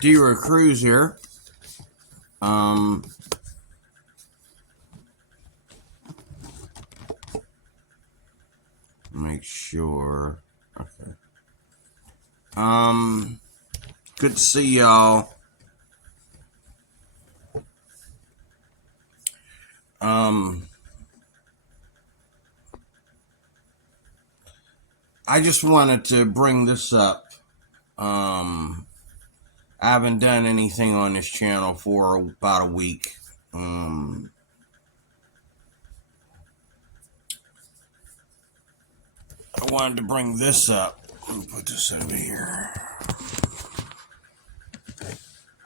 D-Row Cruz here. Make sure. Okay. Good to see y'all. I just wanted to bring this up. I haven't done anything on this channel for about a week. I wanted to bring this up. Let me put this over here.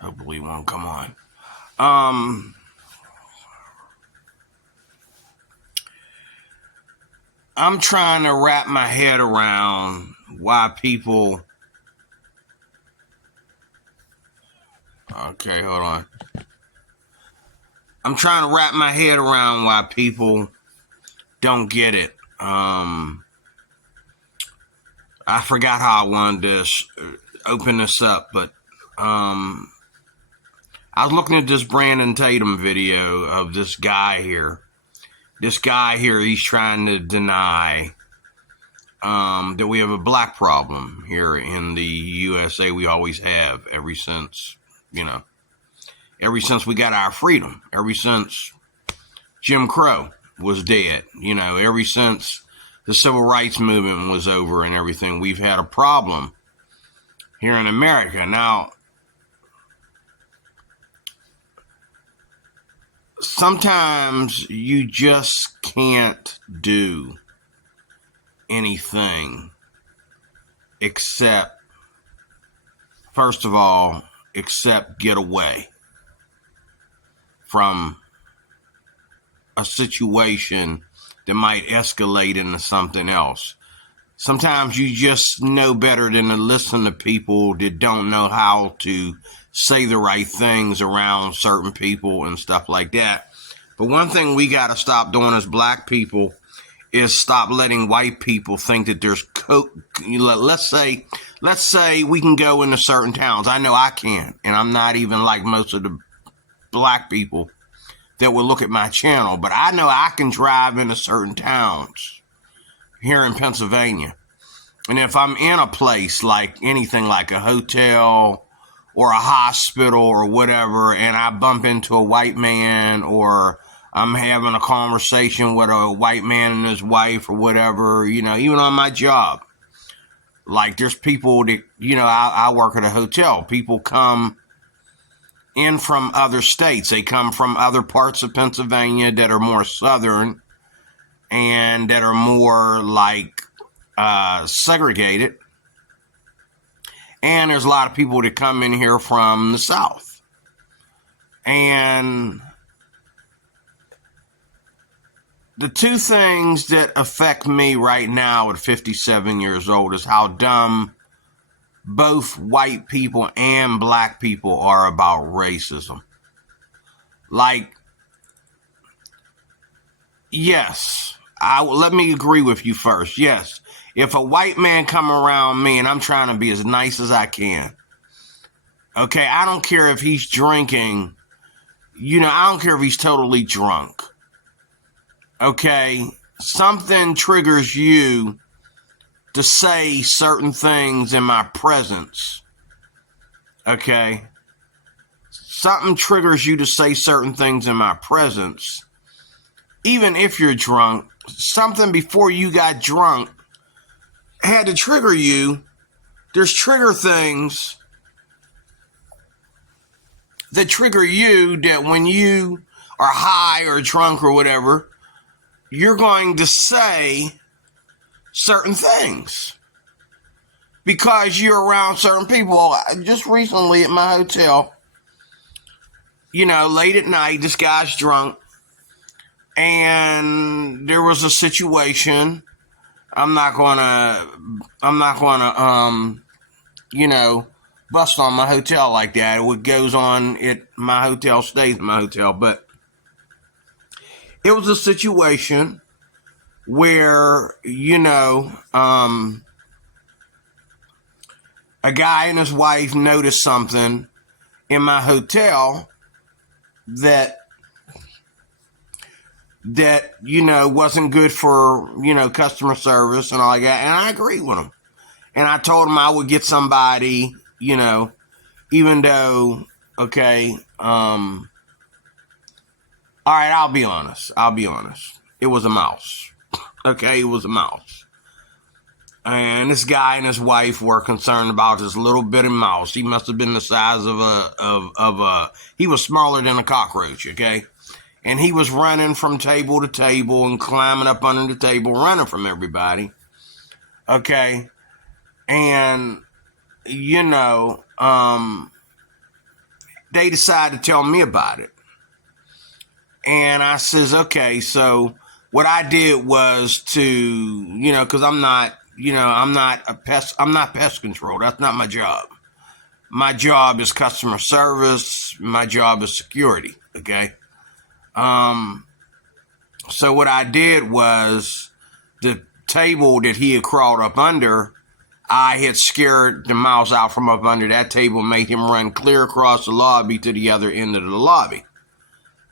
Hopefully it won't come on. I'm trying to wrap my head around why people... Okay, hold on. I'm trying to wrap my head around why people don't get it. I forgot how I wanted to open this up, but I was looking at this Brandon Tatum video of this guy here. This guy here, he's trying to deny that we have a black problem here in the USA. We always have, ever since we got our freedom, ever since Jim Crow was dead, ever since the civil rights movement was over and everything, we've had a problem here in America. Now, sometimes you just can't do anything except, first of all, get away from a situation that might escalate into something else. Sometimes you just know better than to listen to people that don't know how to say the right things around certain people and stuff like that. But one thing we got to stop doing as black people is stop letting white people think that there's let's say we can go into certain towns. I know I can, and I'm not even like most of the black people that will look at my channel, but I know I can drive into certain towns here in Pennsylvania. And if I'm in a place like anything like a hotel or a hospital or whatever, and I bump into a white man, or I'm having a conversation with a white man and his wife or whatever, even on my job, like there's people that, I work at a hotel. People come in from other states. They come from other parts of Pennsylvania that are more southern and that are more like segregated. And there's a lot of people that come in here from the South. And the two things that affect me right now at 57 years old is how dumb both white people and black people are about racism. Like, yes, let me agree with you first. Yes, if a white man come around me and I'm trying to be as nice as I can, okay, I don't care if he's drinking, I don't care if he's totally drunk. Okay, something triggers you to say certain things in my presence. Okay, something triggers you to say certain things in my presence. Even if you're drunk, something before you got drunk had to trigger you. There's trigger things that trigger you that when you are high or drunk or whatever, you're going to say certain things because you're around certain people. Just recently at my hotel, late at night, this guy's drunk and there was a situation. I'm not gonna bust on my hotel like that. What goes on at my hotel stays at my hotel, but it was a situation where, a guy and his wife noticed something in my hotel that wasn't good for, customer service and all like that. And I agreed with him. And I told him I would get somebody, even though, okay, all right, I'll be honest. It was a mouse. Okay, it was a mouse. And this guy and his wife were concerned about this little bitty mouse. He must have been the size of he was smaller than a cockroach, okay? And he was running from table to table and climbing up under the table, running from everybody. Okay? And, they decided to tell me about it. And I says, okay, so what I did was to, because I'm not pest control. That's not my job. My job is customer service. My job is security. Okay. So what I did was the table that he had crawled up under, I had scared the mouse out from up under that table, made him run clear across the lobby to the other end of the lobby.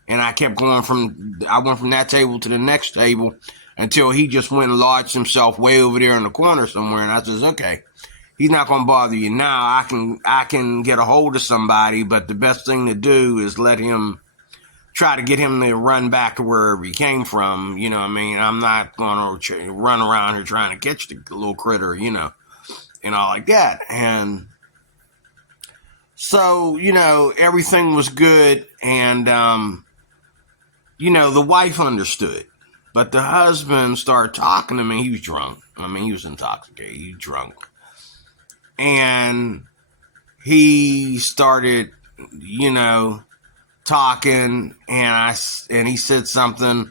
And I kept going I went from that table to the next table until he just went and lodged himself way over there in the corner somewhere. And I says, okay, he's not going to bother you now. I can get a hold of somebody, but the best thing to do is try to get him to run back to wherever he came from. You know what I mean? I'm not going to run around here trying to catch the little critter, and all like that. And so, everything was good. And, the wife understood. But the husband started talking to me. He was drunk. He was intoxicated. He was drunk. And he started, talking. And he said something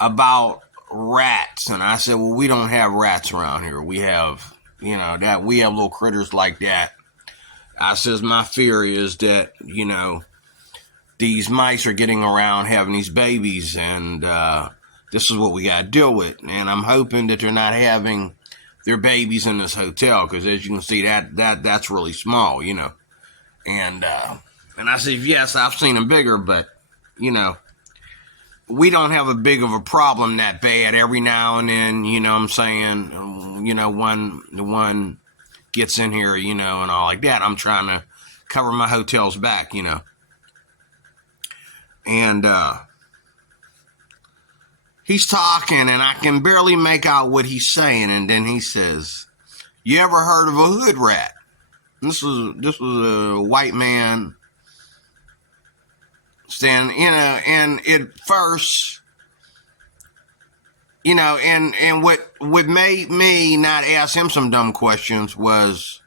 about rats. And I said, well, we don't have rats around here. We have, we have little critters like that. I says, my fear is that, these mice are getting around having these babies, and this is what we got to deal with. And I'm hoping that they're not having their babies in this hotel, because as you can see, that's really small, And I said, yes, I've seen them bigger, but, we don't have a big of a problem that bad. Every now and then, I'm saying, one gets in here, and all like that. I'm trying to cover my hotel's back, And he's talking, and I can barely make out what he's saying. And then he says, "You ever heard of a hood rat?" This was a white man standing, and at first, and what made me not ask him some dumb questions was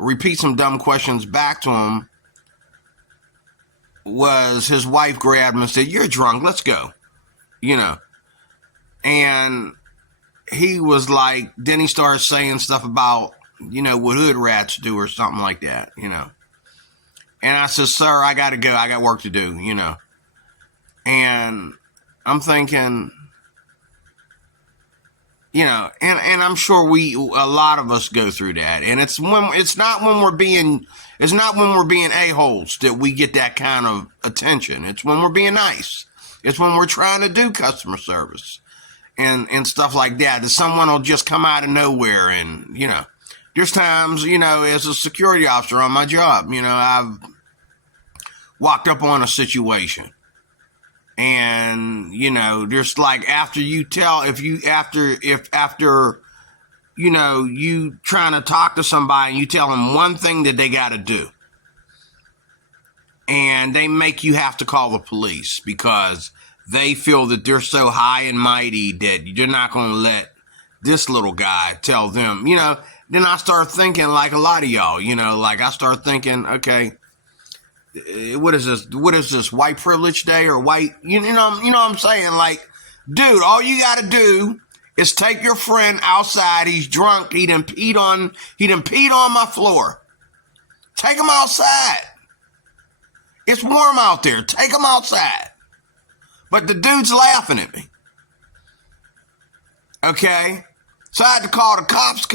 repeat some dumb questions back to him. Was his wife grabbed him and said, "You're drunk, let's go," and he was like, then he started saying stuff about, what hood rats do or something like that, and I said, "Sir, I gotta go, I got work to do," and I'm thinking, and I'm sure a lot of us go through that, and it's not when we're being a-holes that we get that kind of attention. It's when we're being nice. It's when we're trying to do customer service and stuff like that someone will just come out of nowhere. And, there's times, as a security officer on my job, I've walked up on a situation. And, there's like after you trying to talk to somebody and you tell them one thing that they got to do. And they make you have to call the police because they feel that they're so high and mighty that you're not going to let this little guy tell them, Then I start thinking like a lot of y'all, I start thinking, okay, what is this? What is this? White privilege day or white? You know what I'm saying? Like, dude, all you got to do is take your friend outside. He's drunk. He done peed on my floor. Take him outside. It's warm out there. Take him outside. But the dude's laughing at me. Okay? So I had to call the cops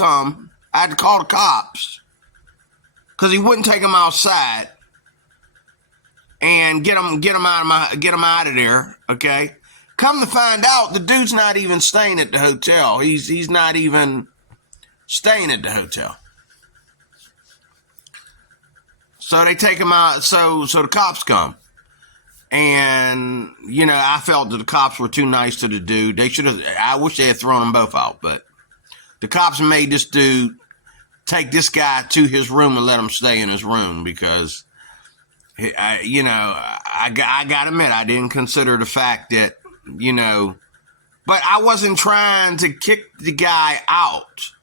because he wouldn't take him outside. and get him out of there. Okay. Come to find out, the dude's not even staying at the hotel. He's not even staying at the hotel. So they take him out. So the cops come. And, you know, I felt that the cops were too nice to the dude. I wish they had thrown them both out, but the cops made this dude take this guy to his room and let him stay in his room because, I got to admit, I didn't consider the fact that, you know, but I wasn't trying to kick the guy out.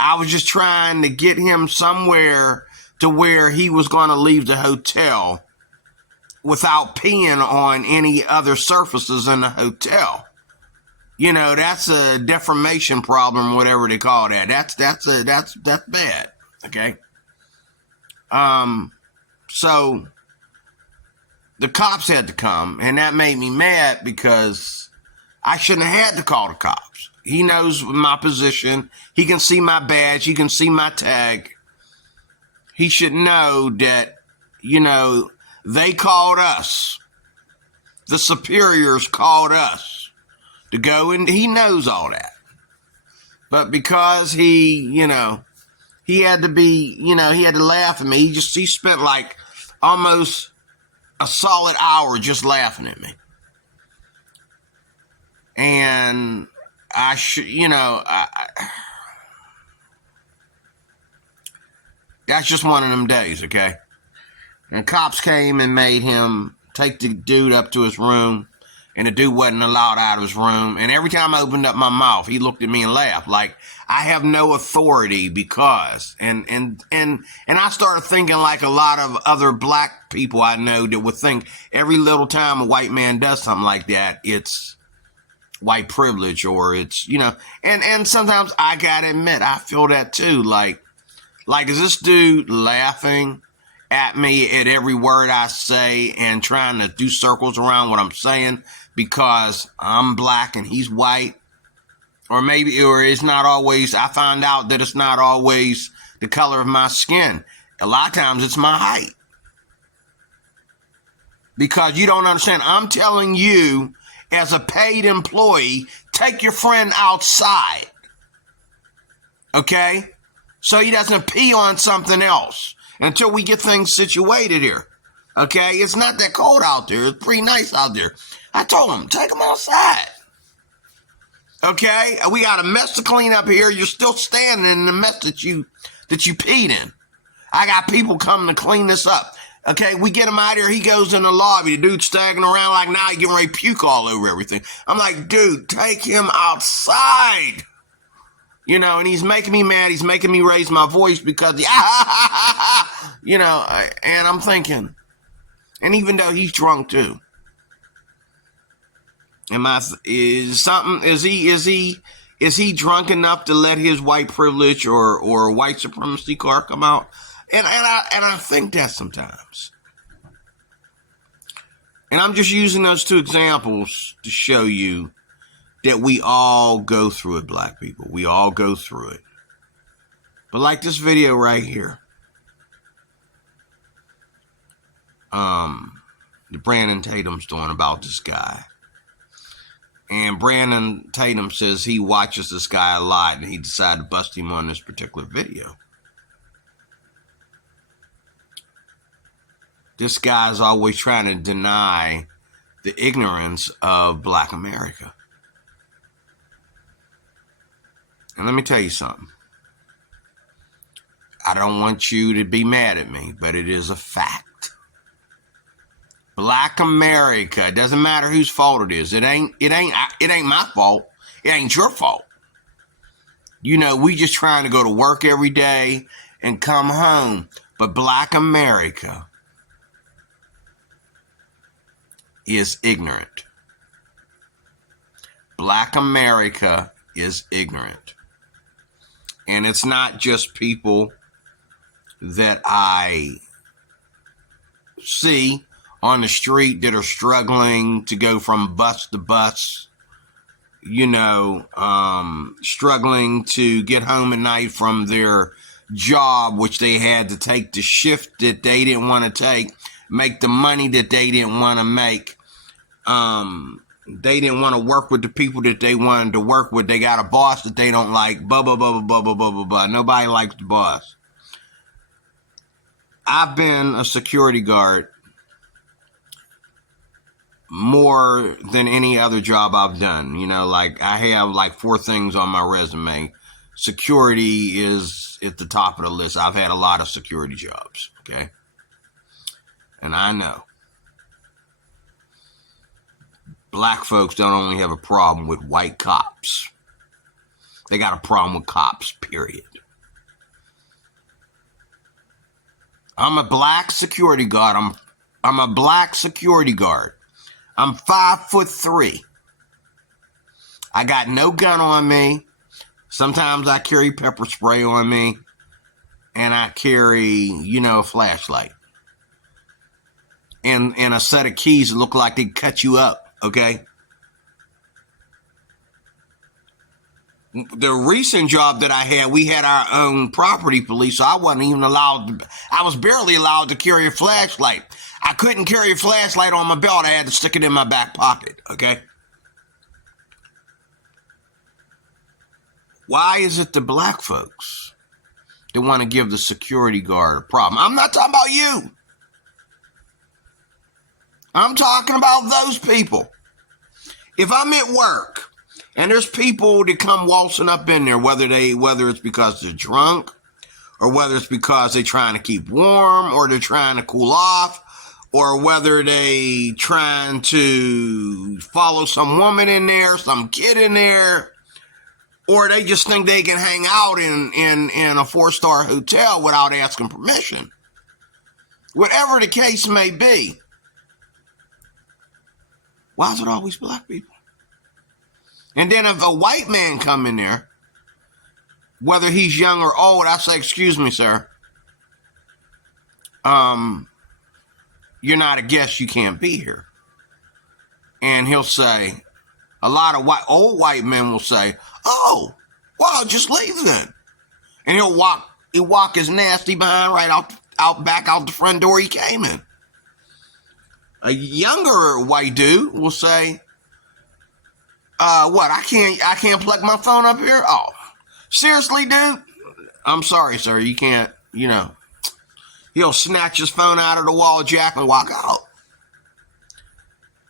I was just trying to get him somewhere to where he was going to leave the hotel without peeing on any other surfaces in the hotel. You know, that's a defamation problem, whatever they call that. That's bad. Okay. So the cops had to come, and that made me mad because I shouldn't have had to call the cops. He knows my position. He can see my badge. He can see my tag. He should know that, you know, they called us. The superiors called us to go, and he knows all that. But because he, you know, he had to be, you know, he had to laugh at me. He spent like almost a solid hour just laughing at me. And that's just one of them days, okay? And cops came and made him take the dude up to his room, and the dude wasn't allowed out of his room. And every time I opened up my mouth, he looked at me and laughed like I have no authority because. And I started thinking like a lot of other black people I know that would think every little time a white man does something like that, it's white privilege or it's, you know. And sometimes I gotta admit I feel that too. Like is this dude laughing at me at every word I say and trying to do circles around what I'm saying because I'm black and he's white? Or it's not always, I find out that it's not always the color of my skin. A lot of times it's my height. Because you don't understand. I'm telling you, as a paid employee, take your friend outside. Okay? So he doesn't pee on something else until we get things situated here. Okay? It's not that cold out there. It's pretty nice out there. I told him, take him outside. Okay? We got a mess to clean up here. You're still standing in the mess that you peed in. I got people coming to clean this up. Okay? We get him out here. He goes in the lobby. The dude's staggering around like now he's getting ready to puke all over everything. I'm like, dude, take him outside. You know, and he's making me mad. He's making me raise my voice because, you know, and I'm thinking, and even though he's drunk too, is he drunk enough to let his white privilege or white supremacy card come out? And I think that sometimes. And I'm just using those two examples to show you that we all go through it, black people. We all go through it. But like this video right here. The Brandon Tatum's doing about this guy. And Brandon Tatum says he watches this guy a lot and he decided to bust him on this particular video. This guy's always trying to deny the ignorance of black America. And let me tell you something. I don't want you to be mad at me, but it is a fact. Black America, it doesn't matter whose fault it is. It ain't my fault. It ain't your fault. You know, we just trying to go to work every day and come home. But black America is ignorant. Black America is ignorant. And it's not just people that I see on the street that are struggling to go from bus to bus, you know, struggling to get home at night from their job, which they had to take the shift that they didn't want to take. make the money that they didn't want to make. They didn't want to work with the people that they wanted to work with. They got a boss that they don't like. Blah, blah, blah, blah, blah, blah, blah, blah. Nobody likes the boss. I've been a security guard more than any other job I've done. You know, like I have like 4 things on my resume. Security is at the top of the list. I've had a lot of security jobs, okay? And I know black folks don't only have a problem with white cops. They got a problem with cops, period. I'm a black security guard. I'm a black security guard. I'm 5'3". I got no gun on me. Sometimes I carry pepper spray on me. And I carry, you know, a flashlight. And a set of keys that look like they cut you up, okay? The recent job that I had, we had our own property police, so I wasn't even allowed to, I was barely allowed to carry a flashlight. I couldn't carry a flashlight on my belt. I had to stick it in my back pocket, okay? Why is it the black folks that want to give the security guard a problem? I'm not talking about you. I'm talking about those people. If I'm at work and there's people that come waltzing up in there, whether it's because they're drunk or whether it's because they're trying to keep warm or they're trying to cool off or whether they trying to follow some woman in there, some kid in there, or they just think they can hang out in a 4-star hotel without asking permission. Whatever the case may be. Why is it always black people? And then if a white man come in there, whether he's young or old, I say, excuse me, sir. You're not a guest, you can't be here. And he'll say, a lot of old white men will say, oh, well, just leave then. And he'll walk his nasty behind right out back out the front door he came in. A younger white dude will say, what, I can't plug my phone up here? Oh, seriously, dude? I'm sorry, sir, you can't, you know. He'll snatch his phone out of the wall jack and walk out.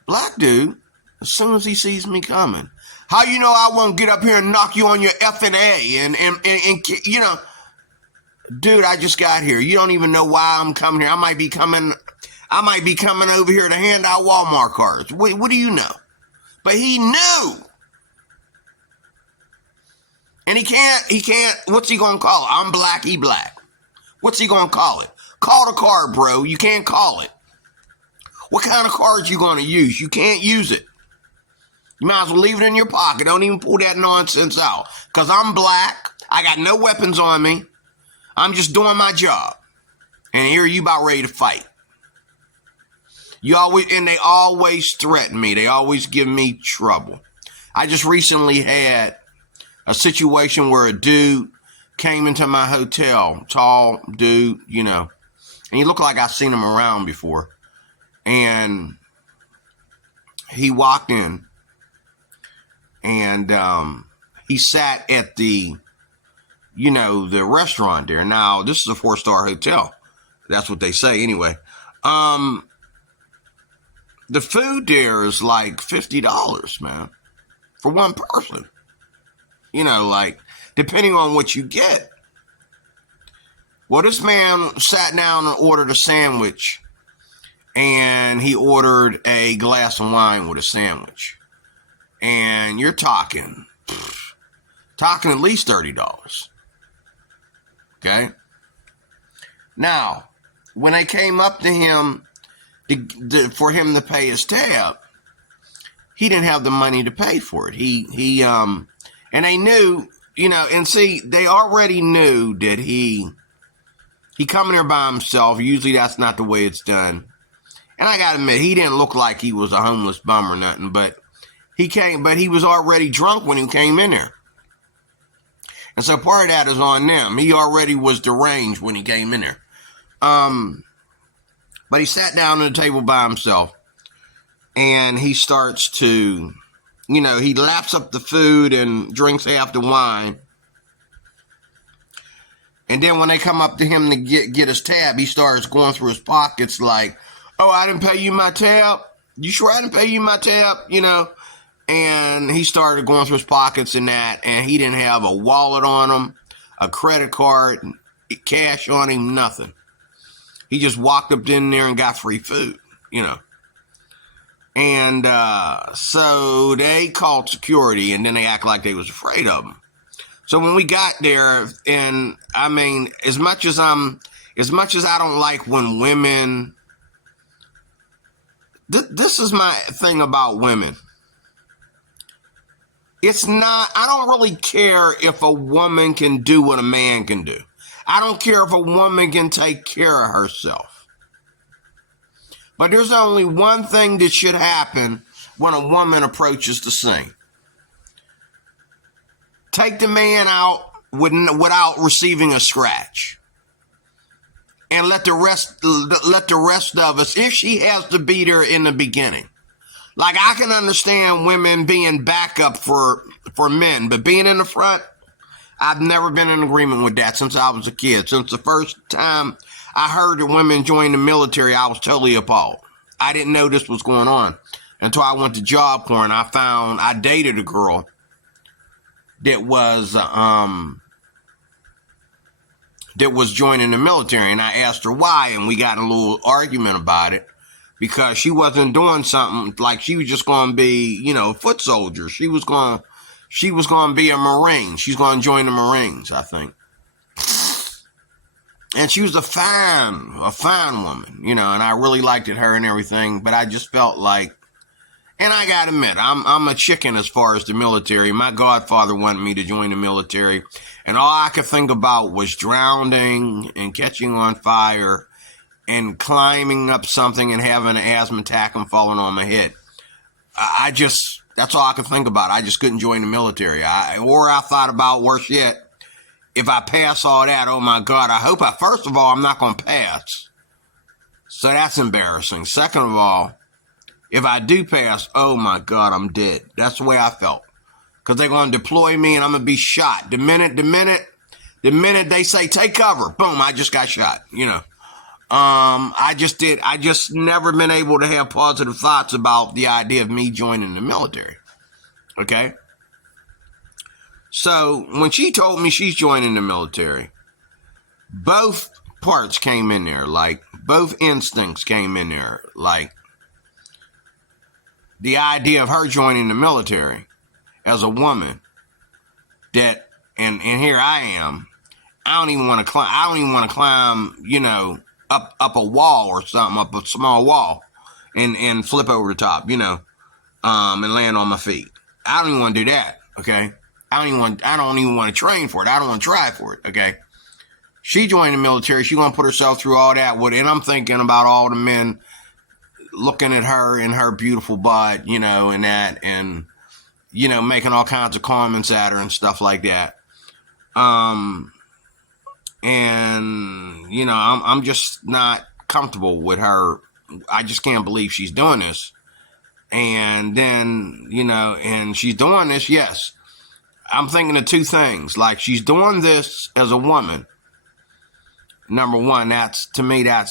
Black dude, as soon as he sees me coming, how you know I won't get up here and knock you on your effing A and you know, dude, I just got here. You don't even know why I'm coming here. I might be coming over here to hand out Walmart cards. What do you know? But he knew. And he can't, what's he gonna call it? I'm black, he black. What's he gonna call it? Call the card, bro. You can't call it. What kind of cards you gonna use? You can't use it. You might as well leave it in your pocket. Don't even pull that nonsense out. Because I'm black. I got no weapons on me. I'm just doing my job. And here you about ready to fight. They always threaten me. They always give me trouble. I just recently had a situation where a dude came into my hotel. Tall dude, you know. And he looked like I've seen him around before. And he walked in. And he sat at the restaurant there. Now, this is a 4-star hotel. That's what they say anyway. The food there is like $50, man, for one person. You know, like, depending on what you get. Well, this man sat down and ordered a sandwich. And he ordered a glass of wine with a sandwich. And you're talking at least $30. Okay? Now, when they came up to him for him to pay his tab, he didn't have the money to pay for it. And they knew, you know, and see, they already knew that he coming here by himself. Usually that's not the way it's done. And I gotta admit, he didn't look like he was a homeless bum or nothing, but he was already drunk when he came in there. And so part of that is on them. He already was deranged when he came in there. But he sat down at the table by himself, and he starts to, he laps up the food and drinks half the wine. And then when they come up to him to get his tab, he starts going through his pockets like, oh, I didn't pay you my tab? You sure I didn't pay you my tab? And he started going through his pockets and that, and he didn't have a wallet on him, a credit card, cash on him, nothing. He just walked up in there and got free food, And so they called security, and then they act like they was afraid of him. So when we got there, and I mean, as much as I don't like when women, this is my thing about women. I don't really care if a woman can do what a man can do. I don't care if a woman can take care of herself. But there's only one thing that should happen when a woman approaches the scene. Take the man out without receiving a scratch. And let the rest of us, if she has to be there in the beginning. Like, I can understand women being backup for men, but being in the front, I've never been in agreement with that since I was a kid. Since the first time I heard that women joined the military, I was totally appalled. I didn't know this was going on until I went to Job Corps, and I dated a girl that was joining the military, and I asked her why, and we got in a little argument about it because she wasn't doing something like she was just going to be, a foot soldier. She was going to be a Marine. She's going to join the Marines, I think. And she was a fine woman, and I really liked her and everything, but I just felt like, and I gotta admit, I'm a chicken as far as the military. My godfather wanted me to join the military, and all I could think about was drowning and catching on fire and climbing up something and having an asthma attack and falling on my head. That's all I could think about. I just couldn't join the military. I thought about, worse yet, if I pass all that, oh my God, first of all, I'm not going to pass. So that's embarrassing. Second of all, if I do pass, oh my God, I'm dead. That's the way I felt. Because they're going to deploy me and I'm going to be shot. The minute they say, take cover, boom, I just got shot, I just never been able to have positive thoughts about the idea of me joining the military. Okay? So when she told me she's joining the military, both parts came in there, like both instincts came in there, like the idea of her joining the military as a woman that, and here I am, I don't even want to climb, up a wall or something, up a small wall and flip over the top, and land on my feet. I don't even want to do that. Okay. I don't even want to train for it. I don't want to try for it. Okay. She joined the military. She going to put herself through all that with it. And I'm thinking about all the men looking at her and her beautiful butt, and that, and, making all kinds of comments at her and stuff like that. And, I'm just not comfortable with her. I just can't believe she's doing this. And then, and she's doing this, yes. I'm thinking of two things. Like, she's doing this as a woman. Number one, to me, are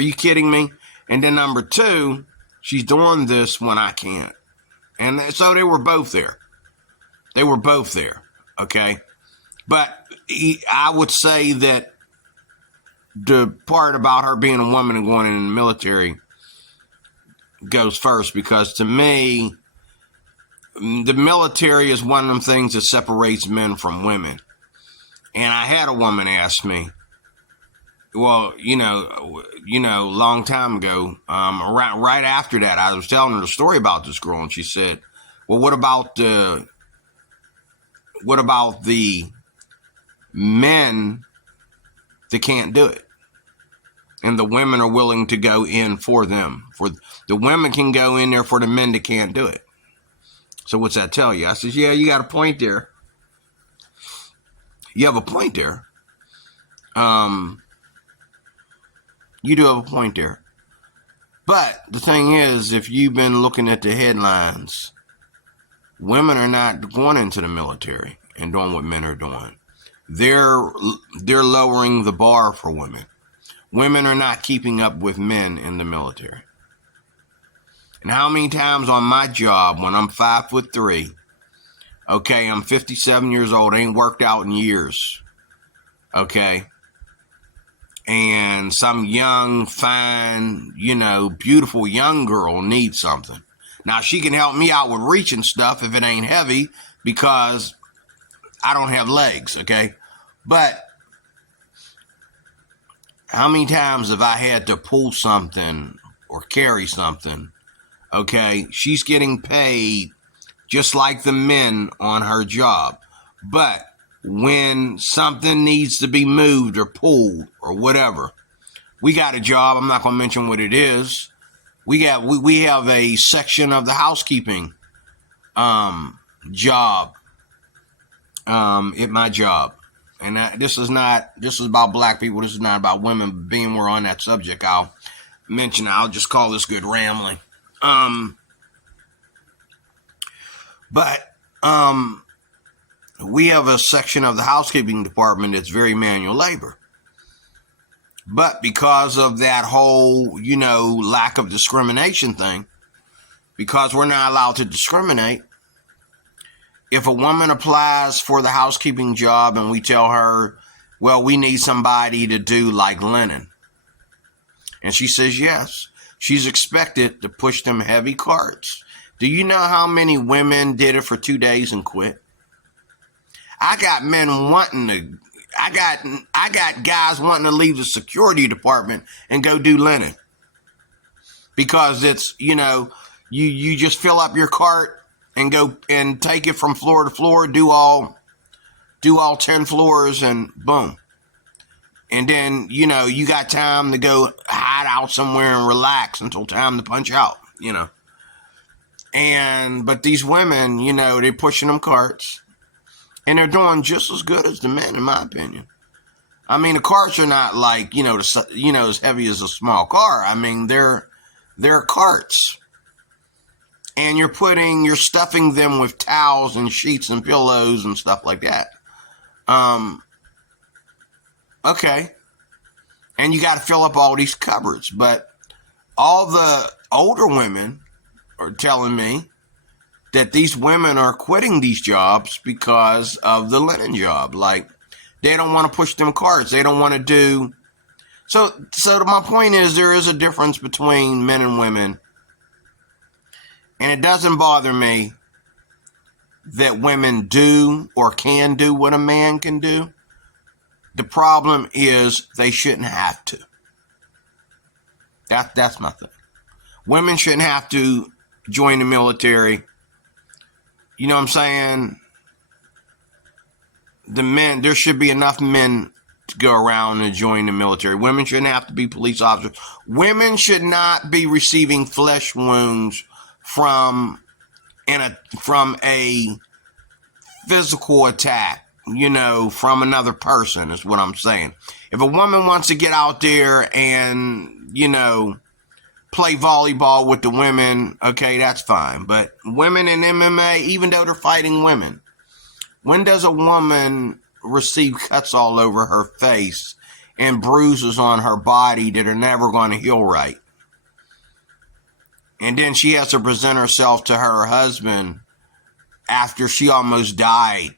you kidding me? And then number two, she's doing this when I can't. And so they were both there. Okay? But I would say that the part about her being a woman and going in the military goes first, because to me, the military is one of them things that separates men from women. And I had a woman ask me, well, long time ago, right after that, I was telling her the story about this girl, and she said, well, what about the men that can't do it? And the women are willing to go in for them. For the women can go in there for the men that can't do it. So what's that tell you? I says, yeah, you got a point there. You have a point there. You do have a point there. But the thing is, if you've been looking at the headlines, women are not going into the military and doing what men are doing. They're lowering the bar for women. Women are not keeping up with men in the military. And how many times on my job, when I'm 5'3", okay, I'm 57 years old, ain't worked out in years, okay, and some young, fine, beautiful young girl needs something. Now, she can help me out with reaching stuff if it ain't heavy because I don't have legs, okay? But how many times have I had to pull something or carry something, okay? She's getting paid just like the men on her job. But when something needs to be moved or pulled or whatever, we got a job. I'm not going to mention what it is. We have a section of the housekeeping job at my job. And this is about black people. This is not about women. Being we're on that subject, I'll just call this good rambling. But we have a section of the housekeeping department that's very manual labor. But because of that whole, lack of discrimination thing, because we're not allowed to discriminate, if a woman applies for the housekeeping job and we tell her, well, we need somebody to do like linen, and she says yes, she's expected to push them heavy carts. Do you know how many women did it for 2 days and quit? I got guys wanting to leave the security department and go do linen. Because it's, you just fill up your cart and go and take it from floor to floor, do all 10 floors and boom. And then, you got time to go hide out somewhere and relax until time to punch out, But these women, they're pushing them carts and they're doing just as good as the men, in my opinion. I mean, the carts are not like, as heavy as a small car. I mean, they're carts. And you're stuffing them with towels and sheets and pillows and stuff like that. Okay. And you got to fill up all these cupboards. But all the older women are telling me that these women are quitting these jobs because of the linen job. Like, they don't want to push them carts. They don't want to do. So my point is, there is a difference between men and women. And it doesn't bother me that women do or can do what a man can do. The problem is they shouldn't have to. That's my thing. Women shouldn't have to join the military. You know what I'm saying? There should be enough men to go around and join the military. Women shouldn't have to be police officers. Women should not be receiving flesh wounds from a physical attack, from another person is what I'm saying. If a woman wants to get out there and, play volleyball with the women, okay, that's fine. But women in MMA, even though they're fighting women, when does a woman receive cuts all over her face and bruises on her body that are never going to heal right? And then she has to present herself to her husband after she almost died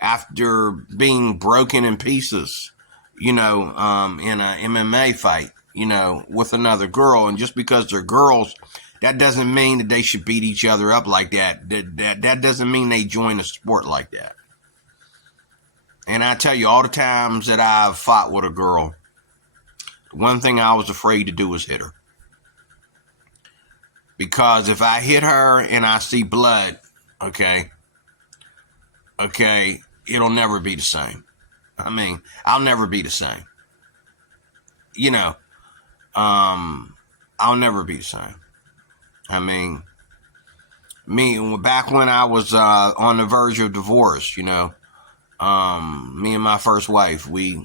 after being broken in pieces, in a MMA fight, with another girl. And just because they're girls, that doesn't mean that they should beat each other up like that. That doesn't mean they join a sport like that. And I tell you, all the times that I've fought with a girl, one thing I was afraid to do was hit her. Because if I hit her and I see blood, okay, it'll never be the same. I mean, I'll never be the same. I'll never be the same. I mean, back when I was on the verge of divorce, me and my first wife, we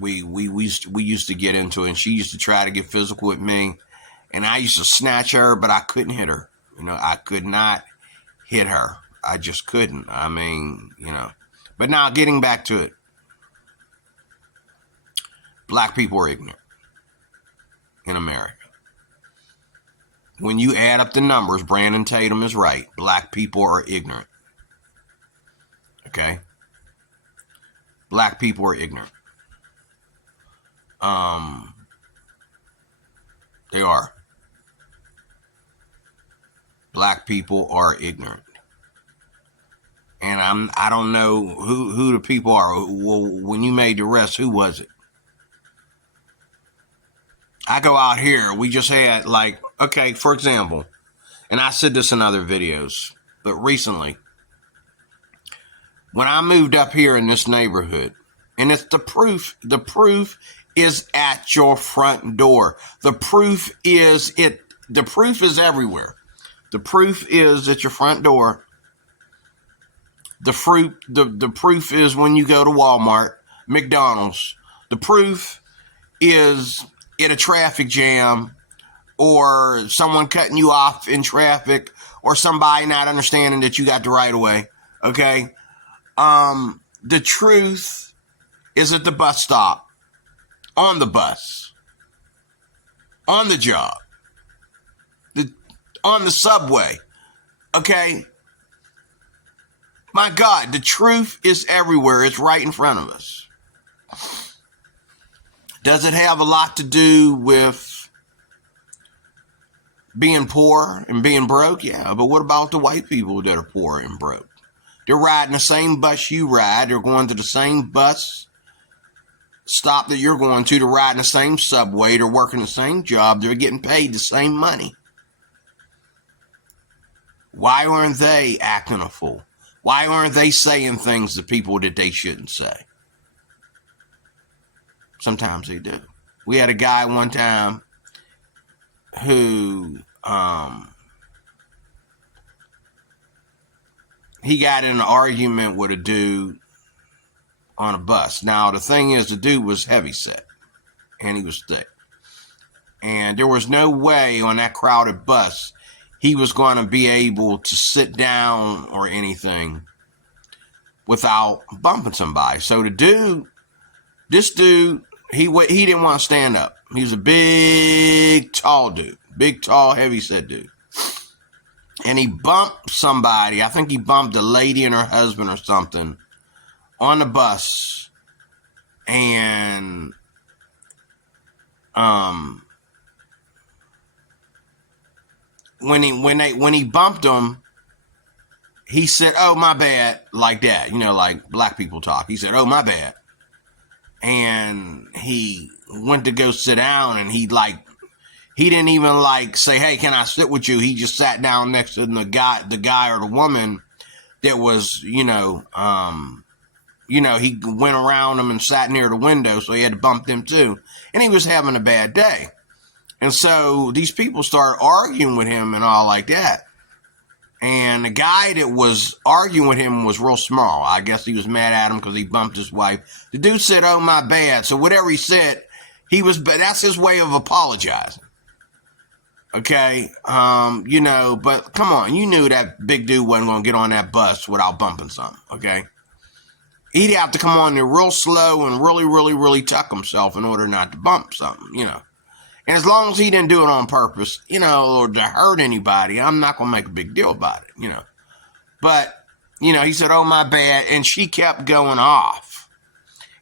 We used to get into it, and she used to try to get physical with me, and I used to snatch her, but I couldn't hit her. I could not hit her. I just couldn't. I mean, But now, getting back to it, black people are ignorant in America. When you add up the numbers, Brandon Tatum is right. Black people are ignorant. Okay? Black people are ignorant. They are. Black people are ignorant. And I don't know who the people are. Well, when you made the arrest, who was it? I go out here. We just had okay, for example, and I said this in other videos, but recently, when I moved up here in this neighborhood, and it's the proof is at your front door. The proof is everywhere. The proof is at your front door. The proof is when you go to Walmart, McDonald's. The proof is in a traffic jam, or someone cutting you off in traffic, or somebody not understanding that you got the right of way. Okay? The truth is at the bus stop, on the bus, on the job, on the subway. Okay? My God, the truth is everywhere. It's right in front of us. Does it have a lot to do with being poor and being broke? Yeah, but what about the white people that are poor and broke? They're riding the same bus you ride. They're going to the same bus stop that you're going to. They're riding the same subway. They're working the same job. They're getting paid the same money. Why aren't they acting a fool? Why aren't they saying things to people that they shouldn't say? Sometimes they do. We had a guy one time who he got in an argument with a dude on a bus. Now, the thing is, the dude was heavyset, and he was thick. And there was no way on that crowded bus he was going to be able to sit down or anything without bumping somebody. So this dude, he didn't want to stand up. He was a big, tall dude. Big, tall, heavyset dude. And he bumped somebody. I think he bumped a lady and her husband or something on the bus. And when he bumped him, he said, "Oh, my bad," like that. Like black people talk. He said, "Oh, my bad." And he went to go sit down, and he didn't even say, "Hey, can I sit with you?" He just sat down next to the guy or the woman that was, he went around him and sat near the window, so he had to bump them too. And he was having a bad day. And so these people started arguing with him and all like that. And the guy that was arguing with him was real small. I guess he was mad at him because he bumped his wife. The dude said, "Oh, my bad." So whatever he said, that's his way of apologizing. Okay. But come on, you knew that big dude wasn't going to get on that bus without bumping something. Okay. He'd have to come on there real slow and really, really, really tuck himself in order not to bump something, And as long as he didn't do it on purpose, or to hurt anybody, I'm not going to make a big deal about it, But, he said, "Oh, my bad." And she kept going off.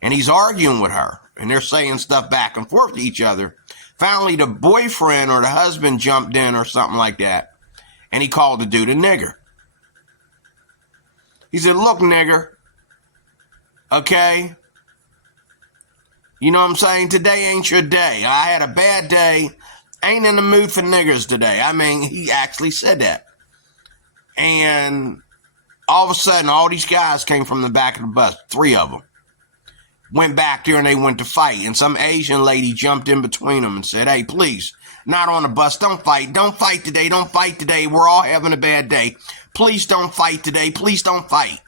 And he's arguing with her. And they're saying stuff back and forth to each other. Finally, the boyfriend or the husband jumped in or something like that. And he called the dude a nigger. He said, "Look, nigger. Okay? You know what I'm saying? Today ain't your day. I had a bad day. Ain't in the mood for niggers today." I mean, he actually said that. And all of a sudden, all these guys came from the back of the bus. 3 of them. Went back there and they went to fight. And some Asian lady jumped in between them and said, "Hey, please, not on the bus. Don't fight. Don't fight today. Don't fight today. We're all having a bad day. Please don't fight today. Please don't fight,"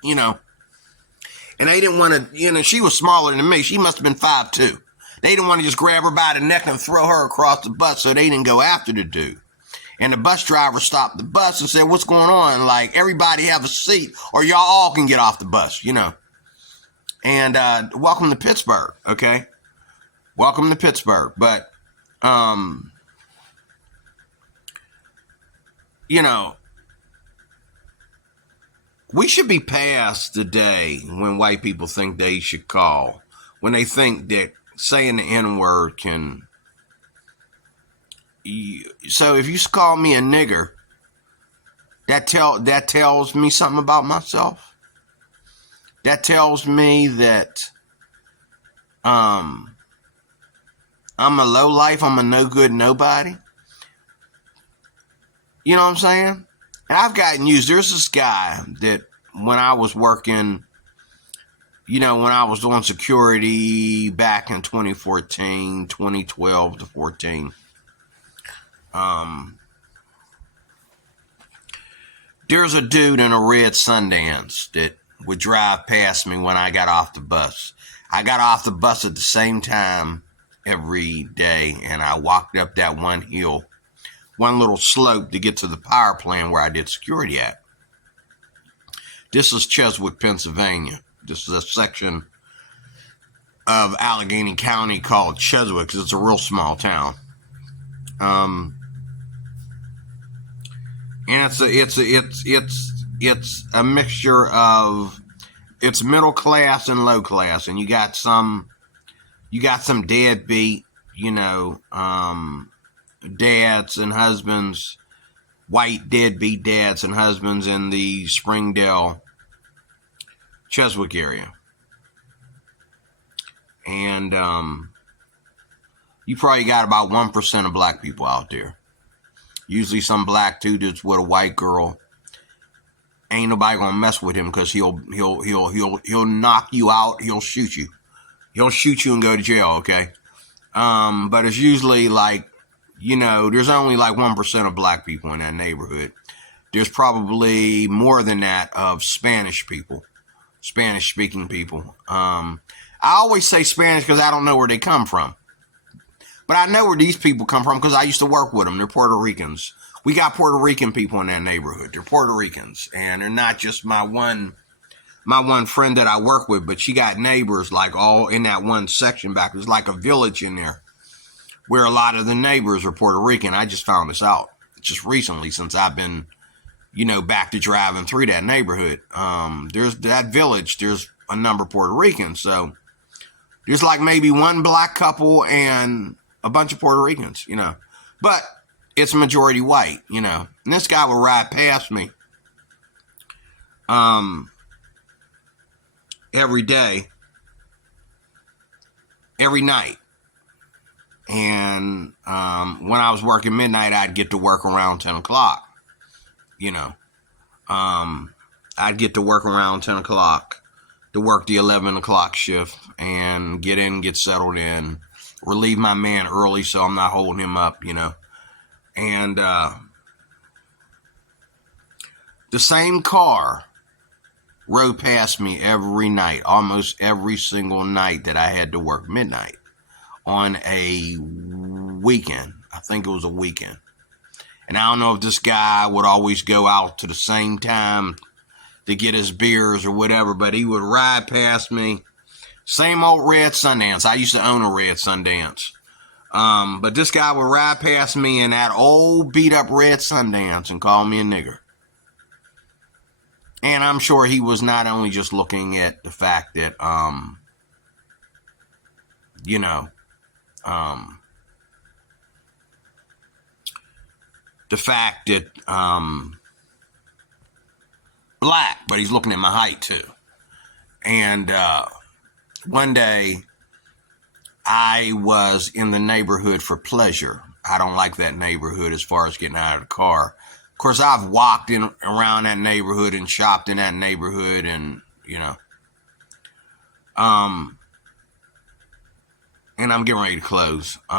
And they didn't want to, she was smaller than me. She must have been 5'2". They didn't want to just grab her by the neck and throw her across the bus, so they didn't go after the dude. And the bus driver stopped the bus and said, what's going on? Like, everybody have a seat or y'all all can get off the bus, And welcome to Pittsburgh, okay? Welcome to Pittsburgh. But, we should be past the day when white people think they should call, when they think that saying the N-word can... So if you call me a nigger, that tells me something about myself. That tells me that I'm a lowlife. I'm a no good nobody. You know what I'm saying? And I've gotten used. There's this guy that when I was working, when I was doing security back in 2014, 2012 to 14. There's a dude in a red Sundance that would drive past me when I got off the bus. I got off the bus at the same time every day, and I walked up that one hill, one little slope to get to the power plant where I did security at. This is Cheswick, Pennsylvania. This is a section of Allegheny County called Cheswick, because it's a real small town. And it's a mixture of, it's middle class and low class, and you got some deadbeat, dads and husbands, white deadbeat dads and husbands in the Springdale, Cheswick area. And you probably got about 1% of black people out there. Usually some black dude that's with a white girl. Ain't nobody gonna mess with him because he'll knock you out. He'll shoot you. He'll shoot you and go to jail. Okay. But it's usually like, there's only like 1% of black people in that neighborhood. There's probably more than that of Spanish people, Spanish speaking people. I always say Spanish because I don't know where they come from. But I know where these people come from because I used to work with them. They're Puerto Ricans. We got Puerto Rican people in that neighborhood. They're Puerto Ricans. And they're not just my one friend that I work with, but she got neighbors like all in that one section back. There's like a village in there where a lot of the neighbors are Puerto Rican. I just found this out just recently since I've been, back to driving through that neighborhood. There's that village. There's a number of Puerto Ricans. So there's like maybe one black couple and a bunch of Puerto Ricans, but it's majority white, and this guy would ride past me, every day, every night. And, when I was working midnight, I'd get to work around 10 o'clock, I'd get to work around 10 o'clock to work the 11 o'clock shift and get settled in. Relieve my man early so I'm not holding him up, And the same car rode past me every night, almost every single night that I had to work midnight on a weekend. I think it was a weekend. And I don't know if this guy would always go out to the same time to get his beers or whatever, but he would ride past me. Same old red Sundance. I used to own a red Sundance. But this guy would ride past me in that old beat up red Sundance and call me a nigger. And I'm sure he was not only just looking at the fact that, the fact that, black, but he's looking at my height too. And, one day, I was in the neighborhood for pleasure. I don't like that neighborhood as far as getting out of the car. Of course, I've walked in around that neighborhood and shopped in that neighborhood and, and I'm getting ready to close. But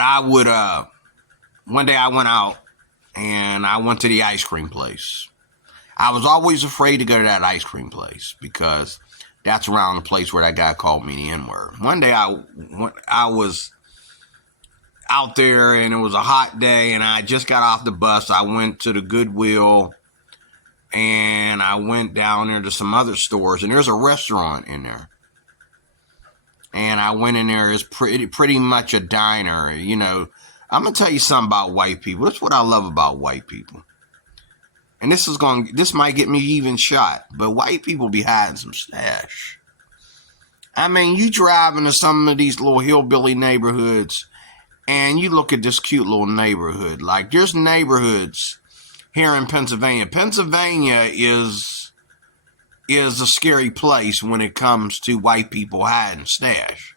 I would, one day I went out and I went to the ice cream place. I was always afraid to go to that ice cream place because that's around the place where that guy called me the N-word. One day I was out there and it was a hot day and I just got off the bus. I went to the Goodwill and I went down there to some other stores, and there's a restaurant in there. And I went in there. It's pretty much a diner. You know, I'm going to tell you something about white people. That's what I love about white people. And this might get me even shot, but white people be hiding some stash. I mean, you drive into some of these little hillbilly neighborhoods and you look at this cute little neighborhood. Like, there's neighborhoods here in Pennsylvania. Pennsylvania is a scary place when it comes to white people hiding stash.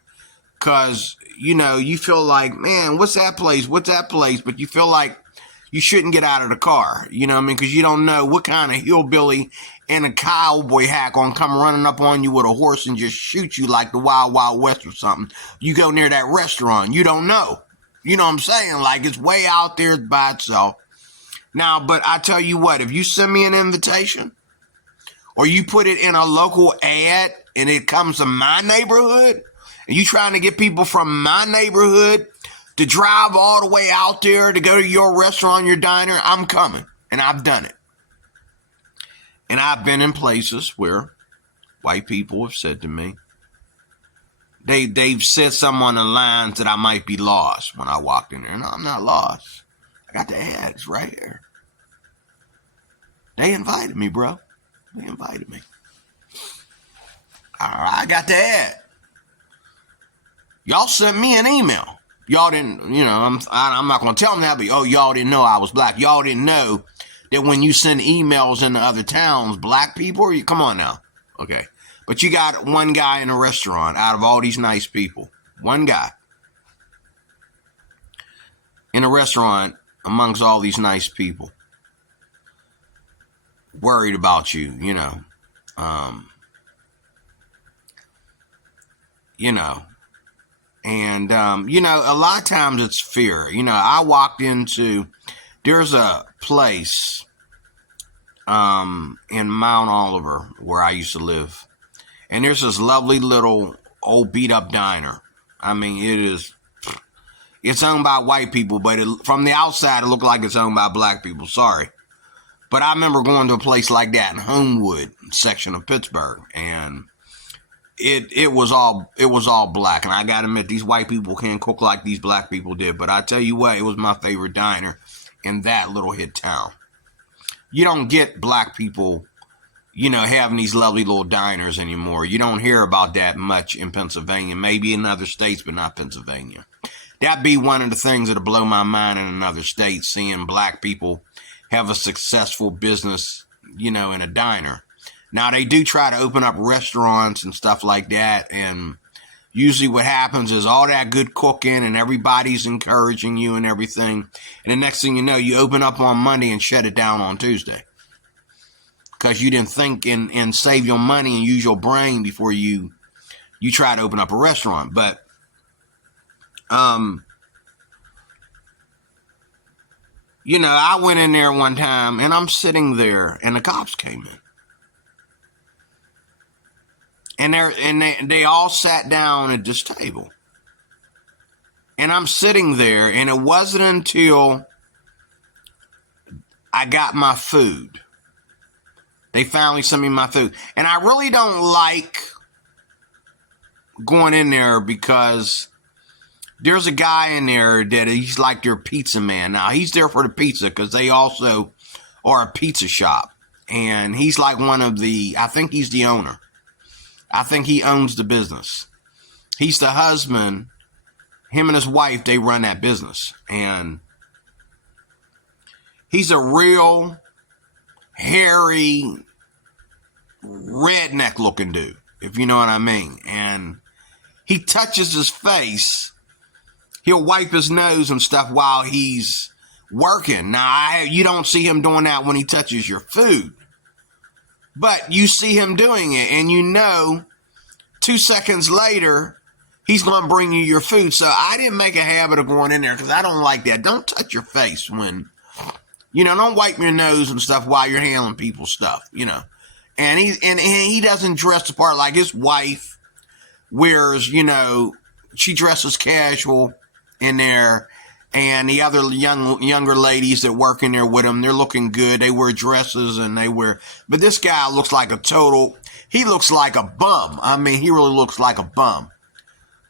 Because, you know, you feel like, man, what's that place? What's that place? But you feel like you shouldn't get out of the car. You know what I mean? Because you don't know what kind of hillbilly and a cowboy hat gonna come running up on you with a horse and just shoot you like the Wild Wild West or something. You go near that restaurant. You don't know. You know what I'm saying? Like, it's way out there by itself. Now, but I tell you what, if you send me an invitation or you put it in a local ad and it comes to my neighborhood and you trying to get people from my neighborhood to drive all the way out there to go to your restaurant, your diner, I'm coming. And I've done it. And I've been in places where white people have said to me, they've said something on the lines that I might be lost when I walked in there. No, I'm not lost. I got the ads right here. They invited me, bro. They invited me. All right, I got the ad. Y'all sent me an email. Y'all didn't, you know, I'm not going to tell them that, but y'all didn't know I was black. Y'all didn't know that when you send emails into other towns, black people, come on now. Okay. But you got one guy in a restaurant out of all these nice people. One guy in a restaurant amongst all these nice people. Worried about you, you know. And, a lot of times it's fear. You know, I walked into, there's a place in Mount Oliver where I used to live. And there's this lovely little old beat up diner. I mean, it's owned by white people, but from the outside, it looked like it's owned by black people. Sorry. But I remember going to a place like that in Homewood section of Pittsburgh, and it was all black. And I got to admit, these white people can't cook like these black people did. But I tell you what, it was my favorite diner in that little hit town. You don't get black people, you know, having these lovely little diners anymore. You don't hear about that much in Pennsylvania, maybe in other states, but not Pennsylvania. That'd be one of the things that'll blow my mind in another state, seeing black people have a successful business, you know, in a diner. Now, they do try to open up restaurants and stuff like that, and usually what happens is all that good cooking and everybody's encouraging you and everything, and the next thing you know, you open up on Monday and shut it down on Tuesday because you didn't think and save your money and use your brain before you try to open up a restaurant. But you know, I went in there one time and I'm sitting there and the cops came in. And they all sat down at this table. And I'm sitting there, and it wasn't until I got my food. They finally sent me my food. And I really don't like going in there because there's a guy in there that he's like their pizza man. Now, he's there for the pizza because they also are a pizza shop. And he's like I think he's the owner. I think he owns the business. He's the husband. Him and his wife, they run that business. And he's a real hairy, redneck looking dude, if you know what I mean. And he touches his face. He'll wipe his nose and stuff while he's working. Now, you don't see him doing that when he touches your food. But you see him doing it, and you know 2 seconds later, he's going to bring you your food. So I didn't make a habit of going in there because I don't like that. Don't touch your face when don't wipe your nose and stuff while you're handling people's stuff, And he doesn't dress the part. Like his wife wears, she dresses casual in there. And the other younger ladies that work in there with him, they're looking good. They wear dresses but this guy looks like he looks like a bum. I mean, he really looks like a bum.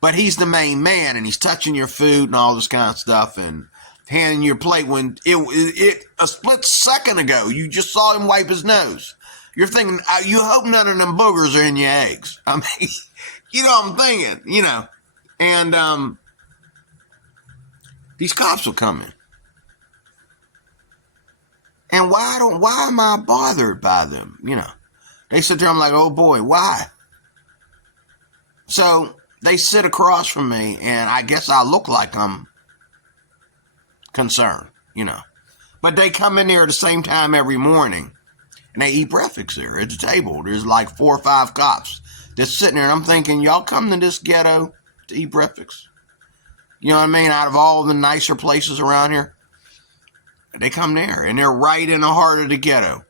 But he's the main man, and he's touching your food and all this kind of stuff and handing your plate when a split second ago, you just saw him wipe his nose. You're thinking, you hope none of them boogers are in your eggs. I mean, you know what I'm thinking, And these cops are coming. And why am I bothered by them? They sit there, I'm like, oh boy, why? So they sit across from me, and I guess I look like I'm concerned, But they come in there at the same time every morning, and they eat breakfast there at the table. There's like 4 or 5 cops that's sitting there, and I'm thinking, y'all come to this ghetto to eat breakfast? You know what I mean? Out of all the nicer places around here, they come there, and they're right in the heart of the ghetto.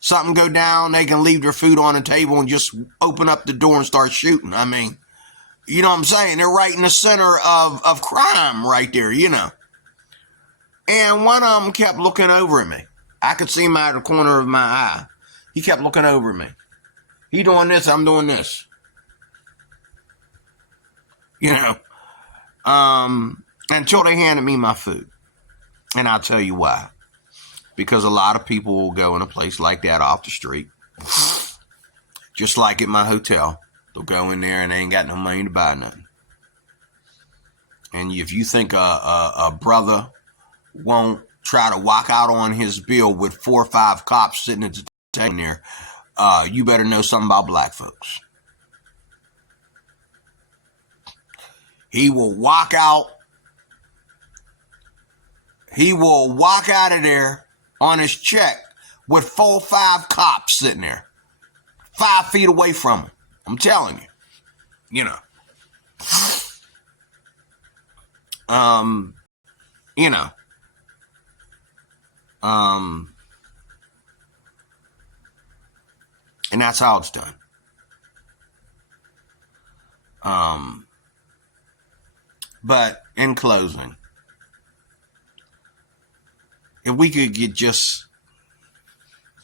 Something go down, they can leave their food on the table and just open up the door and start shooting. I mean, you know what I'm saying? They're right in the center of crime right there, And one of them kept looking over at me. I could see him out of the corner of my eye. He kept looking over at me. He doing this, I'm doing this. Until they handed me my food. And I'll tell you why. Because a lot of people will go in a place like that off the street. Just like at my hotel. They'll go in there and they ain't got no money to buy nothing. And if you think a brother won't try to walk out on his bill with 4 or 5 cops sitting at the table there, you better know something about black folks. He will walk out. He will walk out of there on his check with 4 or 5 cops sitting there, 5 feet away from him. I'm telling you, and that's how it's done. But in closing, if we could just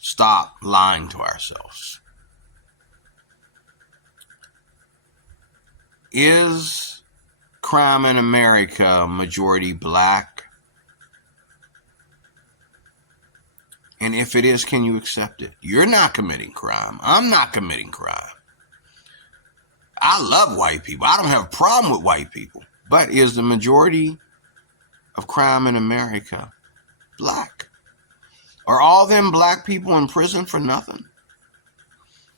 stop lying to ourselves. Is crime in America majority black? And if it is, can you accept it? You're not committing crime. I'm not committing crime. I love white people. I don't have a problem with white people. But is the majority of crime in America black? Are all them black people in prison for nothing?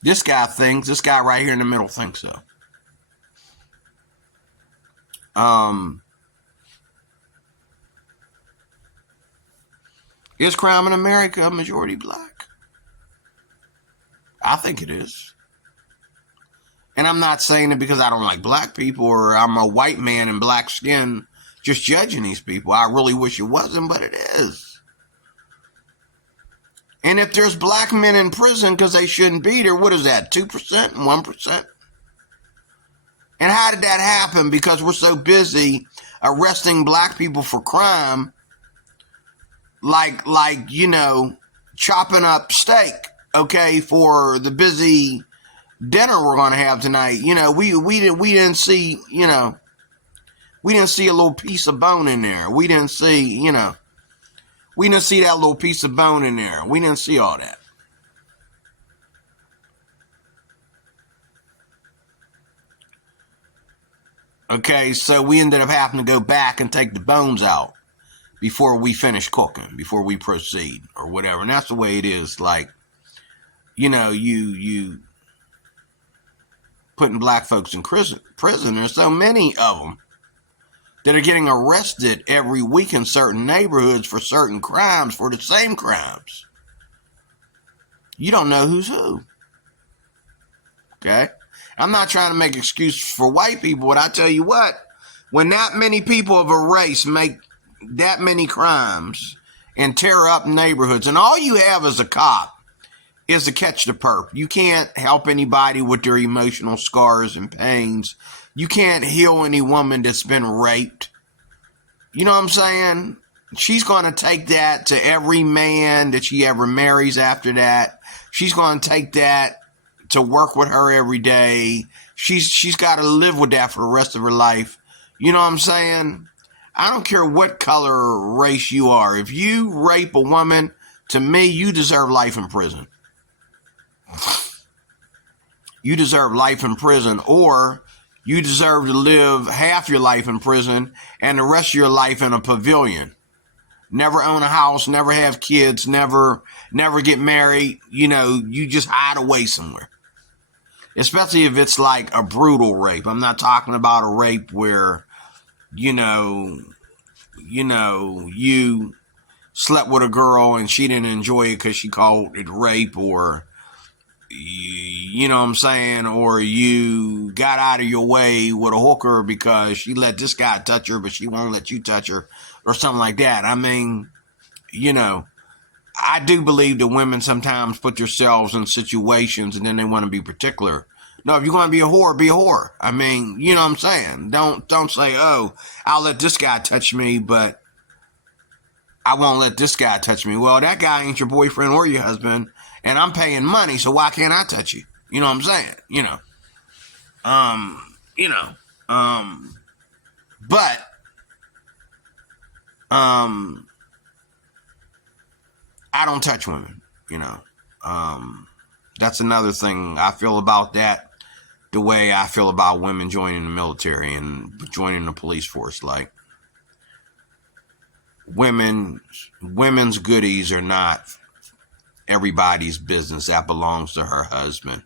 This guy right here in the middle thinks so. Is crime in America majority black? I think it is. And I'm not saying it because I don't like black people or I'm a white man in black skin just judging these people. I really wish it wasn't, but it is. And if there's black men in prison because they shouldn't be there, what is that, 2%, 1%? And how did that happen? Because we're so busy arresting black people for crime, like chopping up steak, okay, for the busy dinner we're going to have tonight. We didn't see, we didn't see a little piece of bone in there. We didn't see, we didn't see that little piece of bone in there. We didn't see all that. Okay, so we ended up having to go back and take the bones out before we finish cooking, before we proceed or whatever. And that's the way it is. Like, you putting black folks in prison. There's so many of them that are getting arrested every week in certain neighborhoods for certain crimes, for the same crimes. You don't know who's who. Okay? I'm not trying to make excuses for white people, but I tell you what, when that many people of a race make that many crimes and tear up neighborhoods. And all you have as a cop is to catch the perp. You can't help anybody with their emotional scars and pains. You can't heal any woman that's been raped. You know what I'm saying? She's going to take that to every man that she ever marries after that. She's going to take that to work with her every day. She's got to live with that for the rest of her life. You know what I'm saying? I don't care what color or race you are. If you rape a woman, to me, you deserve life in prison. You deserve life in prison, or you deserve to live half your life in prison and the rest of your life in a pavilion. Never own a house, never have kids, never get married. You know, you just hide away somewhere. Especially if it's like a brutal rape. I'm not talking about a rape where, you slept with a girl and she didn't enjoy it because she called it rape, or, you know what I'm saying, or you got out of your way with a hooker because she let this guy touch her, but she won't let you touch her, or something like that. I mean, I do believe that women sometimes put themselves in situations and then they want to be particular. No, if you're going to be a whore, be a whore. I mean, you know what I'm saying? Don't say, oh, I'll let this guy touch me, but I won't let this guy touch me. Well, that guy ain't your boyfriend or your husband, and I'm paying money, so why can't I touch you? You know what I'm saying? But I don't touch women, that's another thing I feel about that, the way I feel about women joining the military and joining the police force. Like, women's goodies are not everybody's business. That belongs to her husband.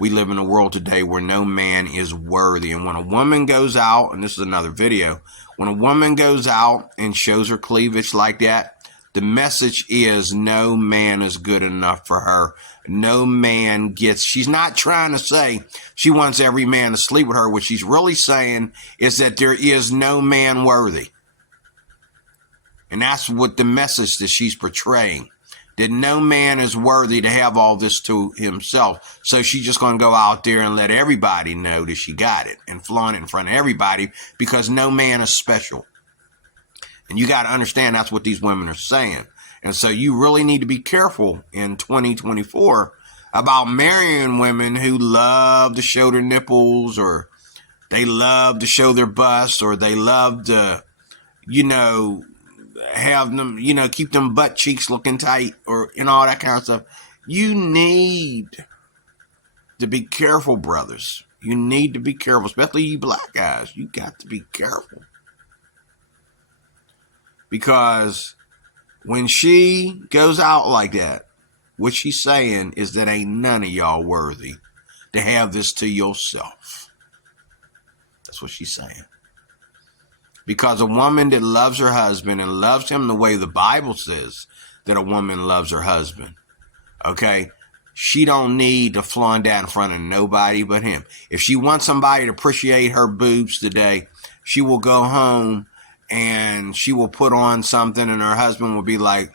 We live in a world today where no man is worthy. And when a woman goes out, and this is another video, when a woman goes out and shows her cleavage like that, the message is no man is good enough for her. No man gets, she's not trying to say she wants every man to sleep with her. What she's really saying is that there is no man worthy. And that's what the message that she's portraying, that no man is worthy to have all this to himself. So she's just going to go out there and let everybody know that she got it and flaunt it in front of everybody, because no man is special. And you got to understand that's what these women are saying. And so you really need to be careful in 2024 about marrying women who love to show their nipples, or they love to show their busts, or they love to, have them, keep them butt cheeks looking tight, or, all that kind of stuff. You need to be careful, brothers. You need to be careful, especially you black guys. You got to be careful. Because when she goes out like that, what she's saying is that ain't none of y'all worthy to have this to yourself. That's what she's saying. Because a woman that loves her husband and loves him the way the Bible says that a woman loves her husband, okay, she don't need to flaunt that in front of nobody but him. If she wants somebody to appreciate her boobs today, she will go home and she will put on something, and her husband will be like,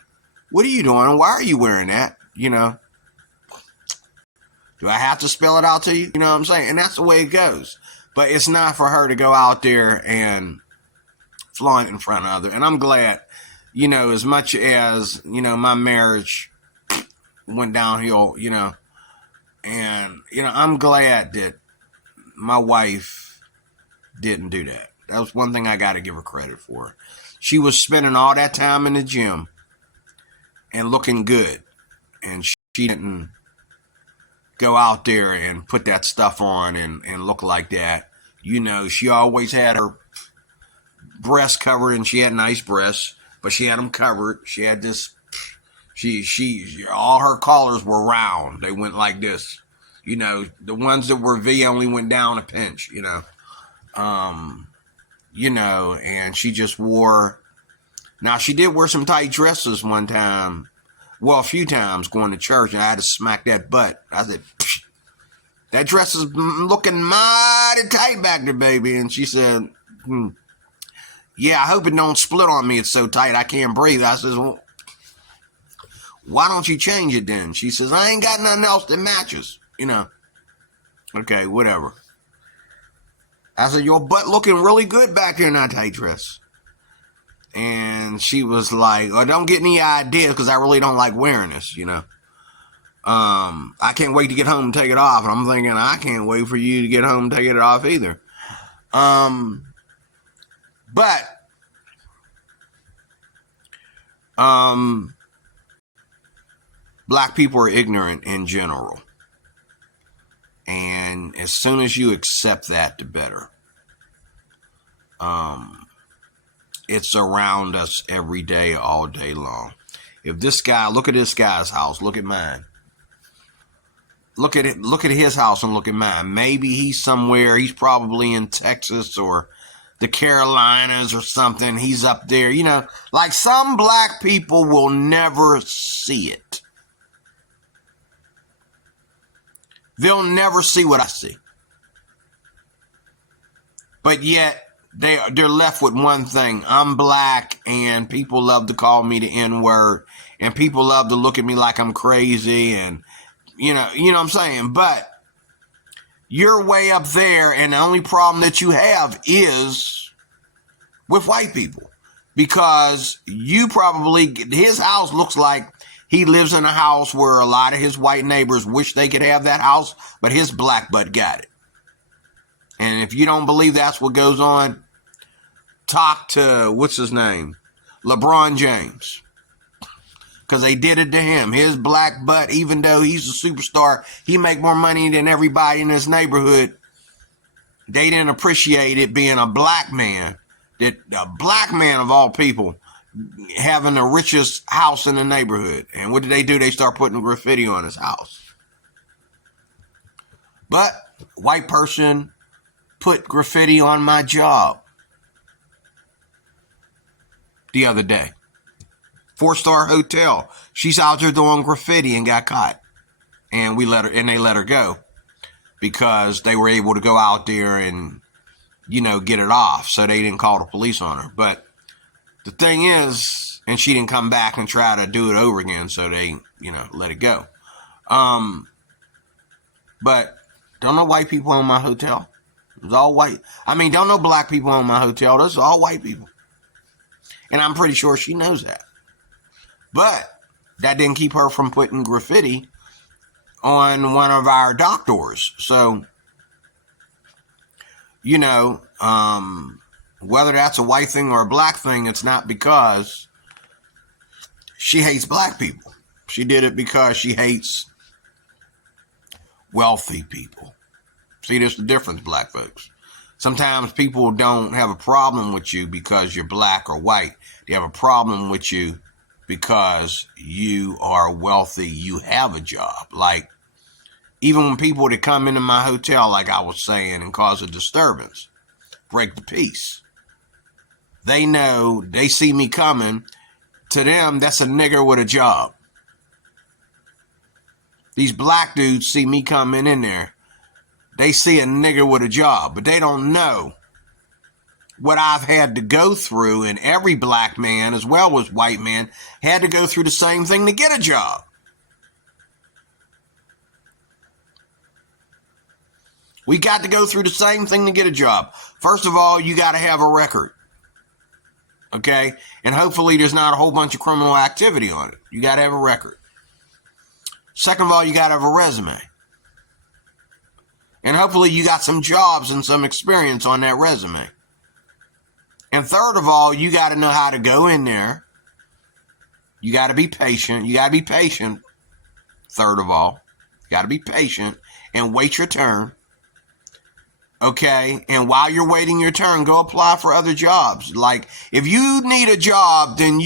what are you doing? Why are you wearing that? Do I have to spell it out to you? You know what I'm saying? And that's the way it goes. But it's not for her to go out there and flaunt in front of others. And I'm glad, as much as, my marriage went downhill, and, I'm glad that my wife didn't do that. That was one thing I got to give her credit for. She was spending all that time in the gym and looking good. And she didn't go out there and put that stuff on and look like that. She always had her breasts covered, and she had nice breasts, but she had them covered. She had this, all her collars were round. They went like this. The ones that were V only went down a pinch, and she just wore, now she did wear some tight dresses one time, a few times going to church, and I had to smack that butt. I said, that dress is looking mighty tight back there, baby. And she said, yeah, I hope it don't split on me. It's so tight I can't breathe. I says, well, why don't you change it then? She says, I ain't got nothing else that matches, Okay, whatever. I said, your butt looking really good back here in that tight dress. And she was like, oh, don't get any ideas because I really don't like wearing this, I can't wait to get home and take it off. And I'm thinking, I can't wait for you to get home and take it off either. But black people are ignorant in general. And as soon as you accept that, the better. It's around us every day, all day long. If this guy, look at this guy's house, look at mine. Look at it, look at his house and look at mine. Maybe he's somewhere, he's probably in Texas or the Carolinas or something. He's up there, like some black people will never see it. They'll never see what I see. But yet, they're left with one thing. I'm black, and people love to call me the N-word, and people love to look at me like I'm crazy, and you know what I'm saying? But you're way up there, and the only problem that you have is with white people. Because his house looks like he lives in a house where a lot of his white neighbors wish they could have that house, but his black butt got it. And if you don't believe that's what goes on, talk to, what's his name? LeBron James. Because they did it to him. His black butt, even though he's a superstar, he make more money than everybody in his neighborhood. They didn't appreciate it being a black man. A black man of all people having the richest house in the neighborhood. And what did they do? They start putting graffiti on his house. But white person put graffiti on my job the other day. 4-star hotel. She's out there doing graffiti and got caught. And they let her go because they were able to go out there and, get it off. So they didn't call the police on her. But the thing is, and she didn't come back and try to do it over again. So they, let it go. But don't know white people own my hotel. It's all white. Don't know black people own my hotel. This is all white people. And I'm pretty sure she knows that. But that didn't keep her from putting graffiti on one of our dock doors. So, whether that's a white thing or a black thing, it's not because she hates black people. She did it because she hates wealthy people. See, there's the difference, black folks. Sometimes people don't have a problem with you because you're black or white. They have a problem with you because you are wealthy, you have a job. Like, even when people that come into my hotel, like I was saying, and cause a disturbance, break the peace. They know, they see me coming. To them, that's a nigger with a job. These black dudes see me coming in there. They see a nigger with a job, but they don't know what I've had to go through, and every black man, as well as white man, had to go through the same thing to get a job. We got to go through the same thing to get a job. First of all, you got to have a record. Okay? And hopefully there's not a whole bunch of criminal activity on it. You got to have a record. Second of all, you got to have a resume. And hopefully you got some jobs and some experience on that resume. And third of all, you got to know how to go in there. You got to be patient. You got to be patient. Third of all, you got to be patient and wait your turn. Okay? And while you're waiting your turn, go apply for other jobs. Like, if you need a job, then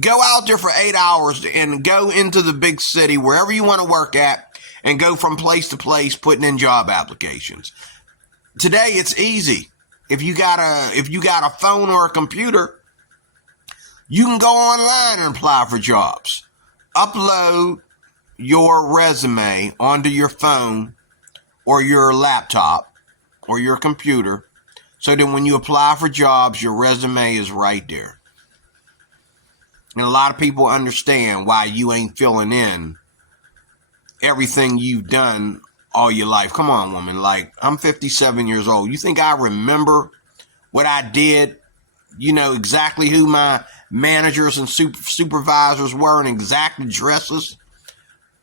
go out there for 8 hours and go into the big city, wherever you want to work at, and go from place to place putting in job applications. Today, it's easy. If you got a phone or a computer, you can go online and apply for jobs. Upload your resume onto your phone or your laptop or your computer so that when you apply for jobs, your resume is right there. And a lot of people understand why you ain't filling in everything you've done all your life. Come on, woman. Like, I'm 57 years old. You think I remember what I did? You know exactly who my managers and supervisors were and exact addresses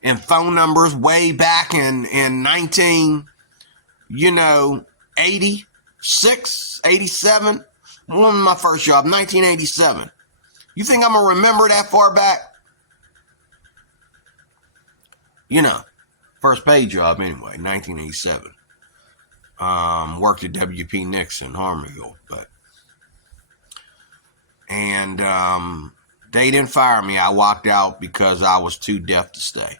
and phone numbers way back in 86, 87. One of my first job, 1987. You think I'm going to remember that far back? You know, first paid job anyway, 1987. Worked at WP Nixon, Harmonville, and they didn't fire me. I walked out because I was too deaf to stay.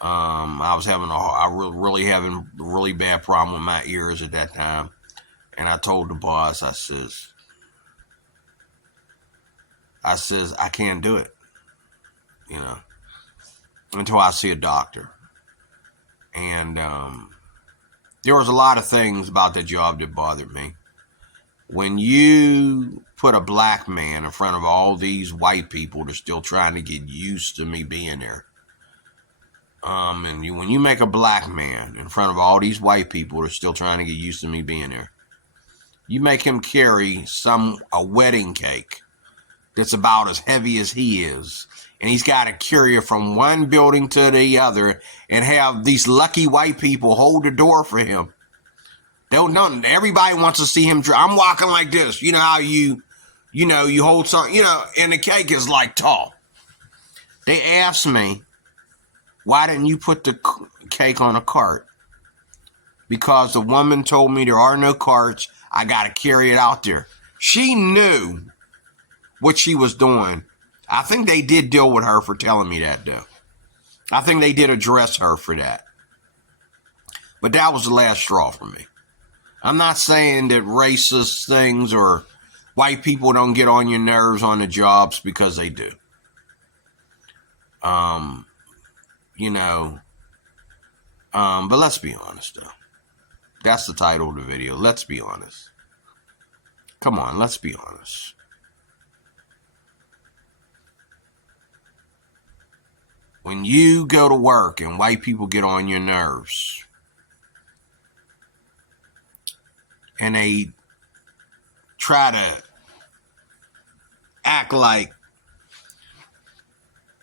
I was having having a really bad problem with my ears at that time, and I told the boss, I says I can't do it, until I see a doctor. And there was a lot of things about that job that bothered me. When you put a black man in front of all these white people that are still trying to get used to me being there, when you make a black man in front of all these white people that are still trying to get used to me being there, you make him carry a wedding cake that's about as heavy as he is, and he's got to carry it from one building to the other and have these lucky white people hold the door for him. Everybody wants to see him. I'm walking like this. You know how you hold something, and the cake is like tall. They asked me, why didn't you put the cake on a cart? Because the woman told me there are no carts. I got to carry it out there. She knew what she was doing. I think they did deal with her for telling me that, though. I think they did address her for that. But that was the last straw for me. I'm not saying that racist things or white people don't get on your nerves on the jobs, because they do. But let's be honest, though. That's the title of the video. Let's be honest. Come on, let's be honest. When you go to work and white people get on your nerves, and they try to act like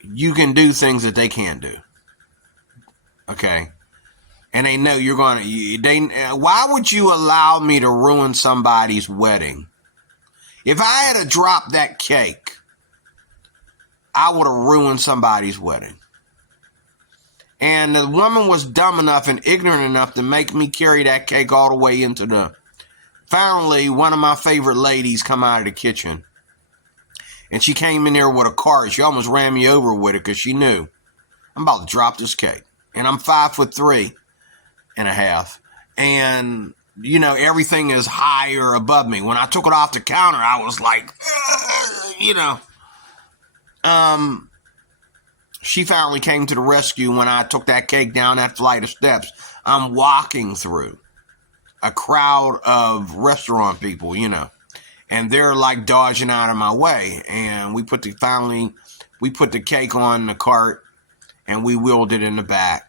you can do things that they can't do, okay? And they know you're going to, why would you allow me to ruin somebody's wedding? If I had to drop that cake, I would have ruined somebody's wedding. And the woman was dumb enough and ignorant enough to make me carry that cake all the way into finally, one of my favorite ladies come out of the kitchen. And she came in there with a cart. She almost ran me over with it because she knew I'm about to drop this cake. And I'm 5'3.5". And, everything is higher above me. When I took it off the counter, I was like, she finally came to the rescue when I took that cake down that flight of steps. I'm walking through a crowd of restaurant people, and they're like dodging out of my way. And we put the cake on the cart and we wheeled it in the back.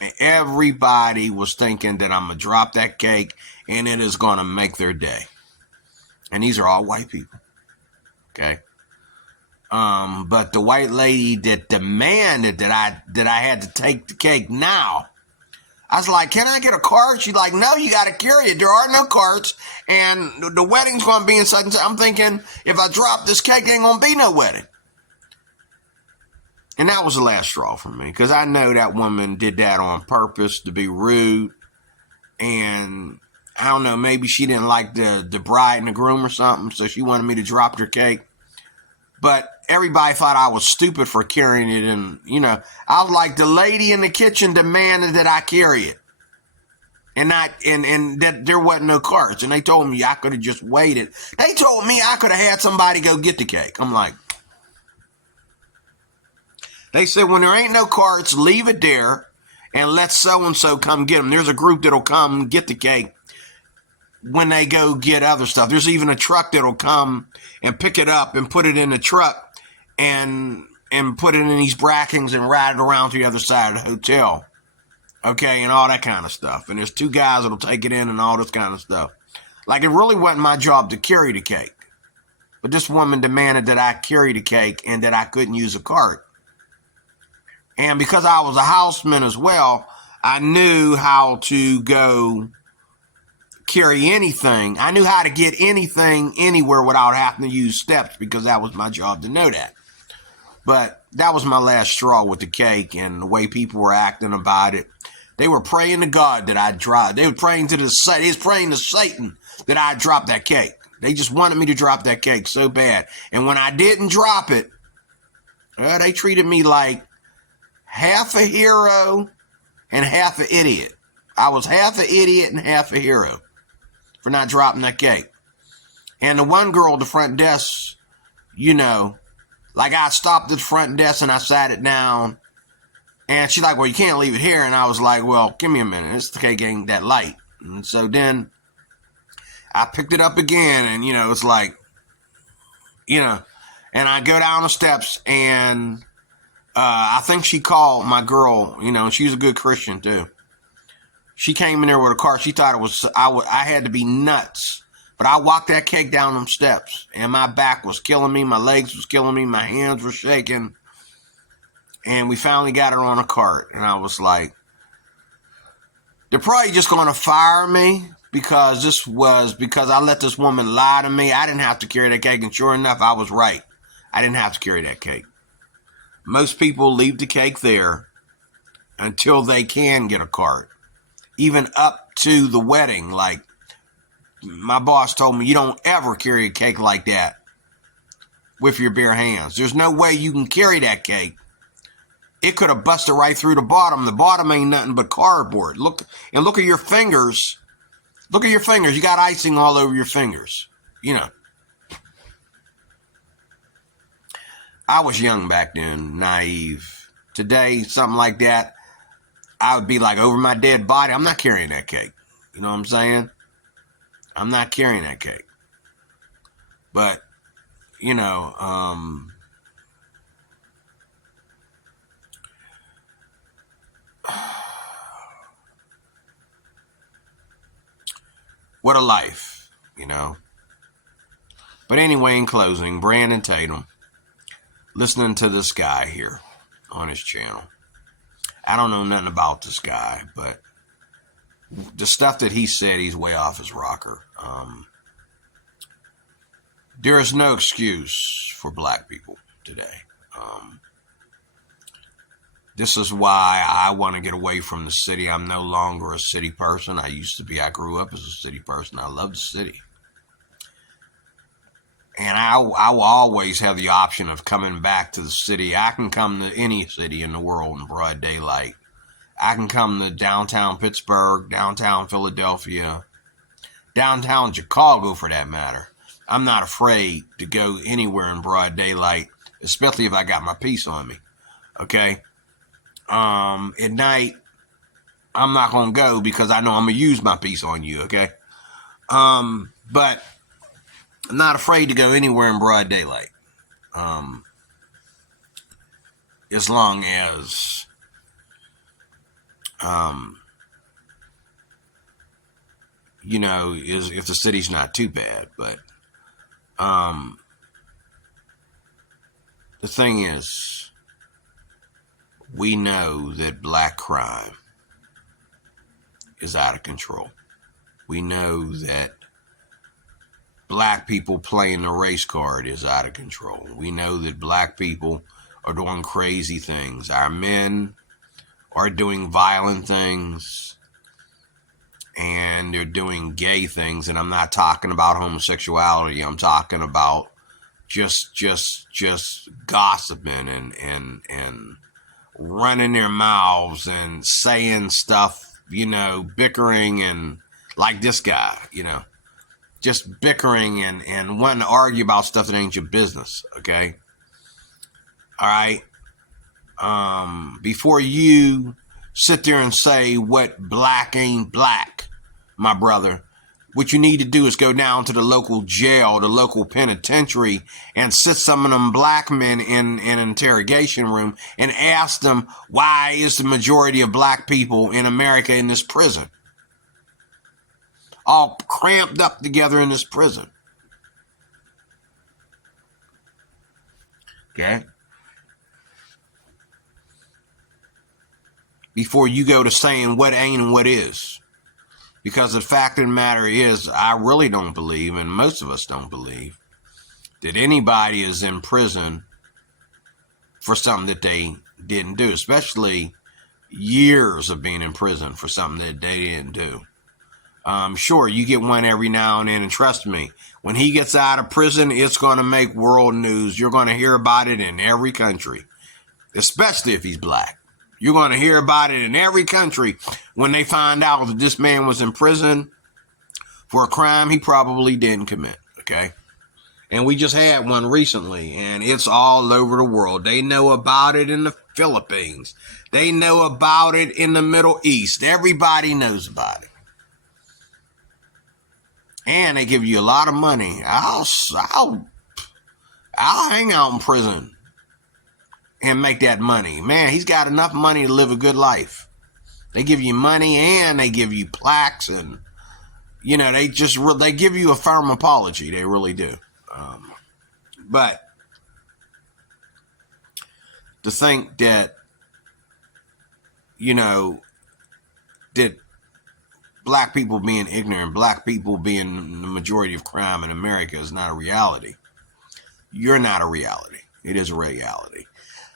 And everybody was thinking that I'm going to drop that cake and it is going to make their day. And these are all white people. Okay. But the white lady that demanded that I had to take the cake now, I was like, can I get a cart? She's like, no, you got to carry it. There are no carts, and the wedding's going to be in such and such. I'm thinking, if I drop this cake, ain't going to be no wedding. And that was the last straw for me, because I know that woman did that on purpose to be rude. And I don't know, maybe she didn't like the bride and the groom or something, so she wanted me to drop their cake. But everybody thought I was stupid for carrying it. And, I was like, the lady in the kitchen demanded that I carry it. And that there wasn't no carts. And they told me I could have just waited. They told me I could have had somebody go get the cake. I'm like, they said, when there ain't no carts, leave it there and let so-and-so come get them. There's a group that'll come get the cake. when they go get other stuff. There's even a truck that'll come and pick it up and put it in the truck and put it in these brackings and ride it around to the other side of the hotel. Okay, and all that kind of stuff. And there's two guys that'll take it in and all this kind of stuff. Like, it really wasn't my job to carry the cake. But this woman demanded that I carry the cake and that I couldn't use a cart. And because I was a houseman as well, I knew how to go carry anything. I knew how to get anything anywhere without having to use steps, because that was my job to know that. But that was my last straw with the cake and the way people were acting about it. They were praying to God that I drop. They were praying to Satan that I drop that cake. They just wanted me to drop that cake so bad. And when I didn't drop it, they treated me like half a hero and half an idiot. I was half an idiot and half a hero for not dropping that cake. And the one girl at the front desk, like, I stopped at the front desk and I sat it down. And she's like, well, you can't leave it here. And I was like, well, give me a minute. This cake ain't that light. And so then I picked it up again. And, it's like, and I go down the steps and I think she called my girl, she's a good Christian too. She came in there with a car. She thought it was, I had to be nuts. But I walked that cake down them steps and my back was killing me. My legs was killing me. My hands were shaking. And we finally got her on a cart. And I was like, they're probably just going to fire me because I let this woman lie to me. I didn't have to carry that cake. And sure enough, I was right. I didn't have to carry that cake. Most people leave the cake there until they can get a cart. Even up to the wedding. Like, my boss told me, you don't ever carry a cake like that with your bare hands. There's no way you can carry that cake. It could have busted right through the bottom. The bottom ain't nothing but cardboard. Look at your fingers. Look at your fingers. You got icing all over your fingers. I was young back then, naive. Today, something like that, I would be like, over my dead body, I'm not carrying that cake. You know what I'm saying? I'm not carrying that cake. But, what a life, But anyway, in closing, Brandon Tatum, listening to this guy here on his channel. I don't know nothing about this guy, but the stuff that he said, he's way off his rocker. There is no excuse for black people today. This is why I want to get away from the city. I'm no longer a city person. I used to be. I grew up as a city person. I love the city. And I will always have the option of coming back to the city. I can come to any city in the world in broad daylight. I can come to downtown Pittsburgh, downtown Philadelphia, downtown Chicago for that matter. I'm not afraid to go anywhere in broad daylight, especially if I got my piece on me. Okay? At night, I'm not going to go because I know I'm going to use my piece on you, okay? But I'm not afraid to go anywhere in broad daylight. As long as if the city's not too bad. But the thing is, we know that black crime is out of control. We know that black people playing the race card is out of control. We know that black people are doing crazy things. Our men are doing violent things, and they're doing gay things. And I'm not talking about homosexuality. I'm talking about just gossiping and running their mouths and saying stuff, bickering, and like this guy, just bickering and wanting to argue about stuff that ain't your business. Okay. All right. Before you sit there and say what black ain't black, my brother, what you need to do is go down to the local jail, the local penitentiary, and sit some of them black men in an interrogation room and ask them, why is the majority of black people in America in this prison? All cramped up together in this prison. Okay? Before you go to saying what ain't and what is. Because the fact of the matter is, I really don't believe, and most of us don't believe, that anybody is in prison for something that they didn't do, especially years of being in prison for something that they didn't do. Sure, you get one every now and then, and trust me, when he gets out of prison, it's going to make world news. You're going to hear about it in every country, especially if he's black. You're going to hear about it in every country when they find out that this man was in prison for a crime he probably didn't commit, okay? And we just had one recently, and it's all over the world. They know about it in the Philippines. They know about it in the Middle East. Everybody knows about it. And they give you a lot of money. I'll hang out in prison and make that money. Man, he's got enough money to live a good life. They give you money and they give you plaques, and they give you a firm apology. They really do. But to think that that black people being ignorant, black people being the majority of crime in America is not a reality. You're not a reality. It is a reality.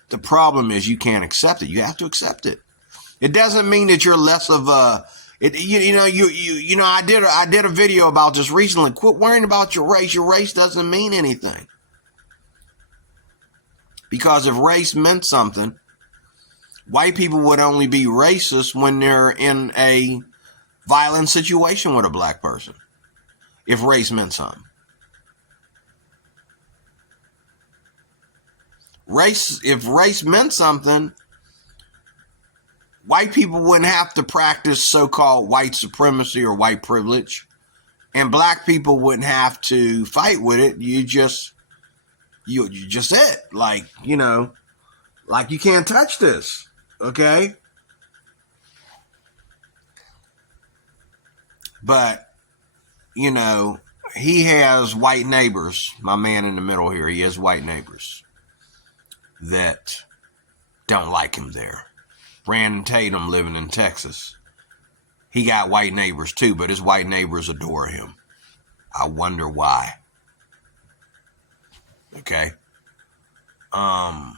The problem is you can't accept it. You have to accept it. It doesn't mean that you're less of a. I did a video about this recently. Quit worrying about your race. Your race doesn't mean anything. Because if race meant something, white people would only be racist when they're in a violent situation with a black person. If race meant something. If race meant something, white people wouldn't have to practice so-called white supremacy or white privilege, and black people wouldn't have to fight with it. You just it. Like you can't touch this, okay? But, he has white neighbors. My man in the middle here, he has white neighbors that don't like him there. Brandon Tatum living in Texas. He got white neighbors too, but his white neighbors adore him. I wonder why. Okay. And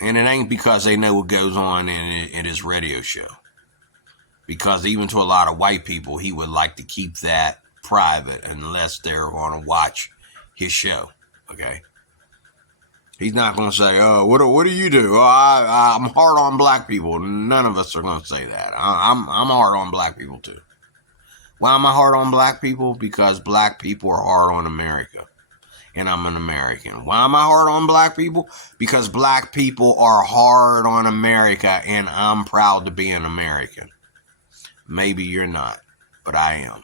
it ain't because they know what goes on in his radio show. Because even to a lot of white people, he would like to keep that private unless they're going to watch his show. Okay. He's not going to say, "Oh, what do you do? Oh, I'm hard on black people." None of us are going to say that. I'm hard on black people too. Why am I hard on black people? Because black people are hard on America. And I'm an American. Why am I hard on black people? Because black people are hard on America, and I'm proud to be an American. Maybe you're not, but I am.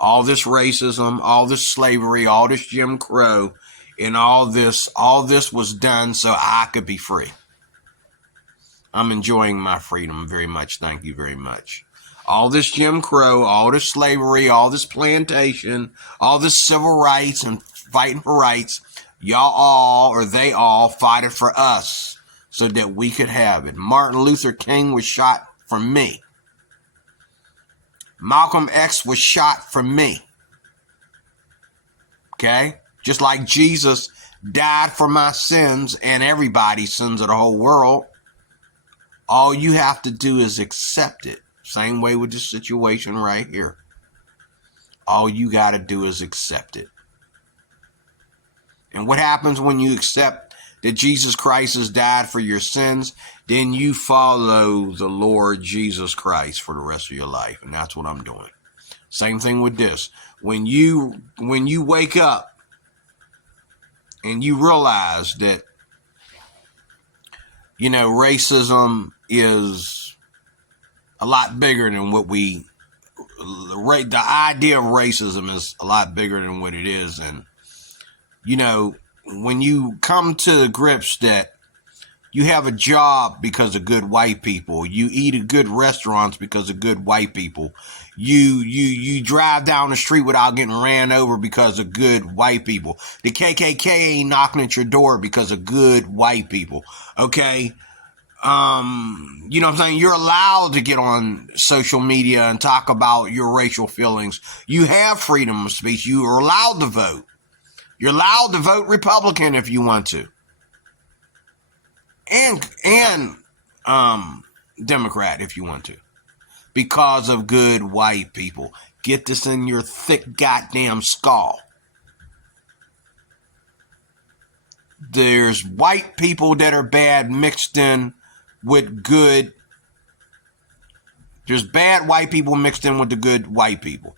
All this racism, all this slavery, all this Jim Crow, and all this was done so I could be free. I'm enjoying my freedom very much. Thank you very much. All this Jim Crow, all this slavery, all this plantation, all this civil rights and fighting for rights, they all fought it for us so that we could have it. Martin Luther King was shot for me. Malcolm X was shot for me. Okay? Just like Jesus died for my sins and everybody's sins of the whole world. All you have to do is accept it. Same way with this situation right here. All you got to do is accept it. And what happens when you accept that Jesus Christ has died for your sins? Then you follow the Lord Jesus Christ for the rest of your life. And that's what I'm doing. Same thing with this. When you wake up and you realize that, racism is a lot bigger than what we. The idea of racism is a lot bigger than what it is, and when you come to grips that you have a job because of good white people, you eat at good restaurants because of good white people, you drive down the street without getting ran over because of good white people. The KKK ain't knocking at your door because of good white people. Okay. You know what I'm saying? You're allowed to get on social media and talk about your racial feelings. You have freedom of speech. You are allowed to vote. You're allowed to vote Republican if you want to. And Democrat if you want to. Because of good white people. Get this in your thick goddamn skull. There's white people that are bad mixed in with good. There's bad white people mixed in with the good white people.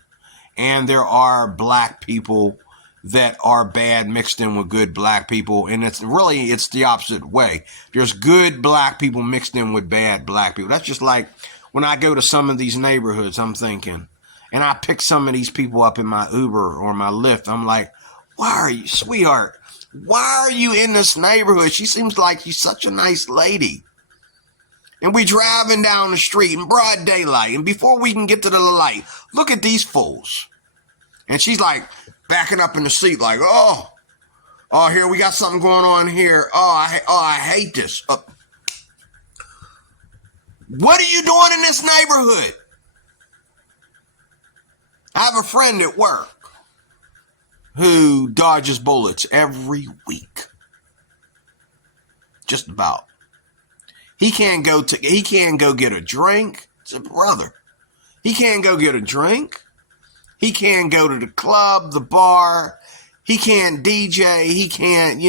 And there are black people that are bad mixed in with good black people. And it's the opposite way. There's good black people mixed in with bad black people. That's just like when I go to some of these neighborhoods, I'm thinking, and I pick some of these people up in my Uber or my Lyft. I'm like, why are you, sweetheart? Why are you in this neighborhood? She seems like she's such a nice lady. And we driving down the street in broad daylight. And before we can get to the light, look at these fools. And she's like backing up in the seat like, oh, here we got something going on here. I hate this. What are you doing in this neighborhood? I have a friend at work who dodges bullets every week. Just about. He can't go get a drink. It's a brother. He can't go get a drink. He can't go to the club, the bar. He can't DJ. He can't,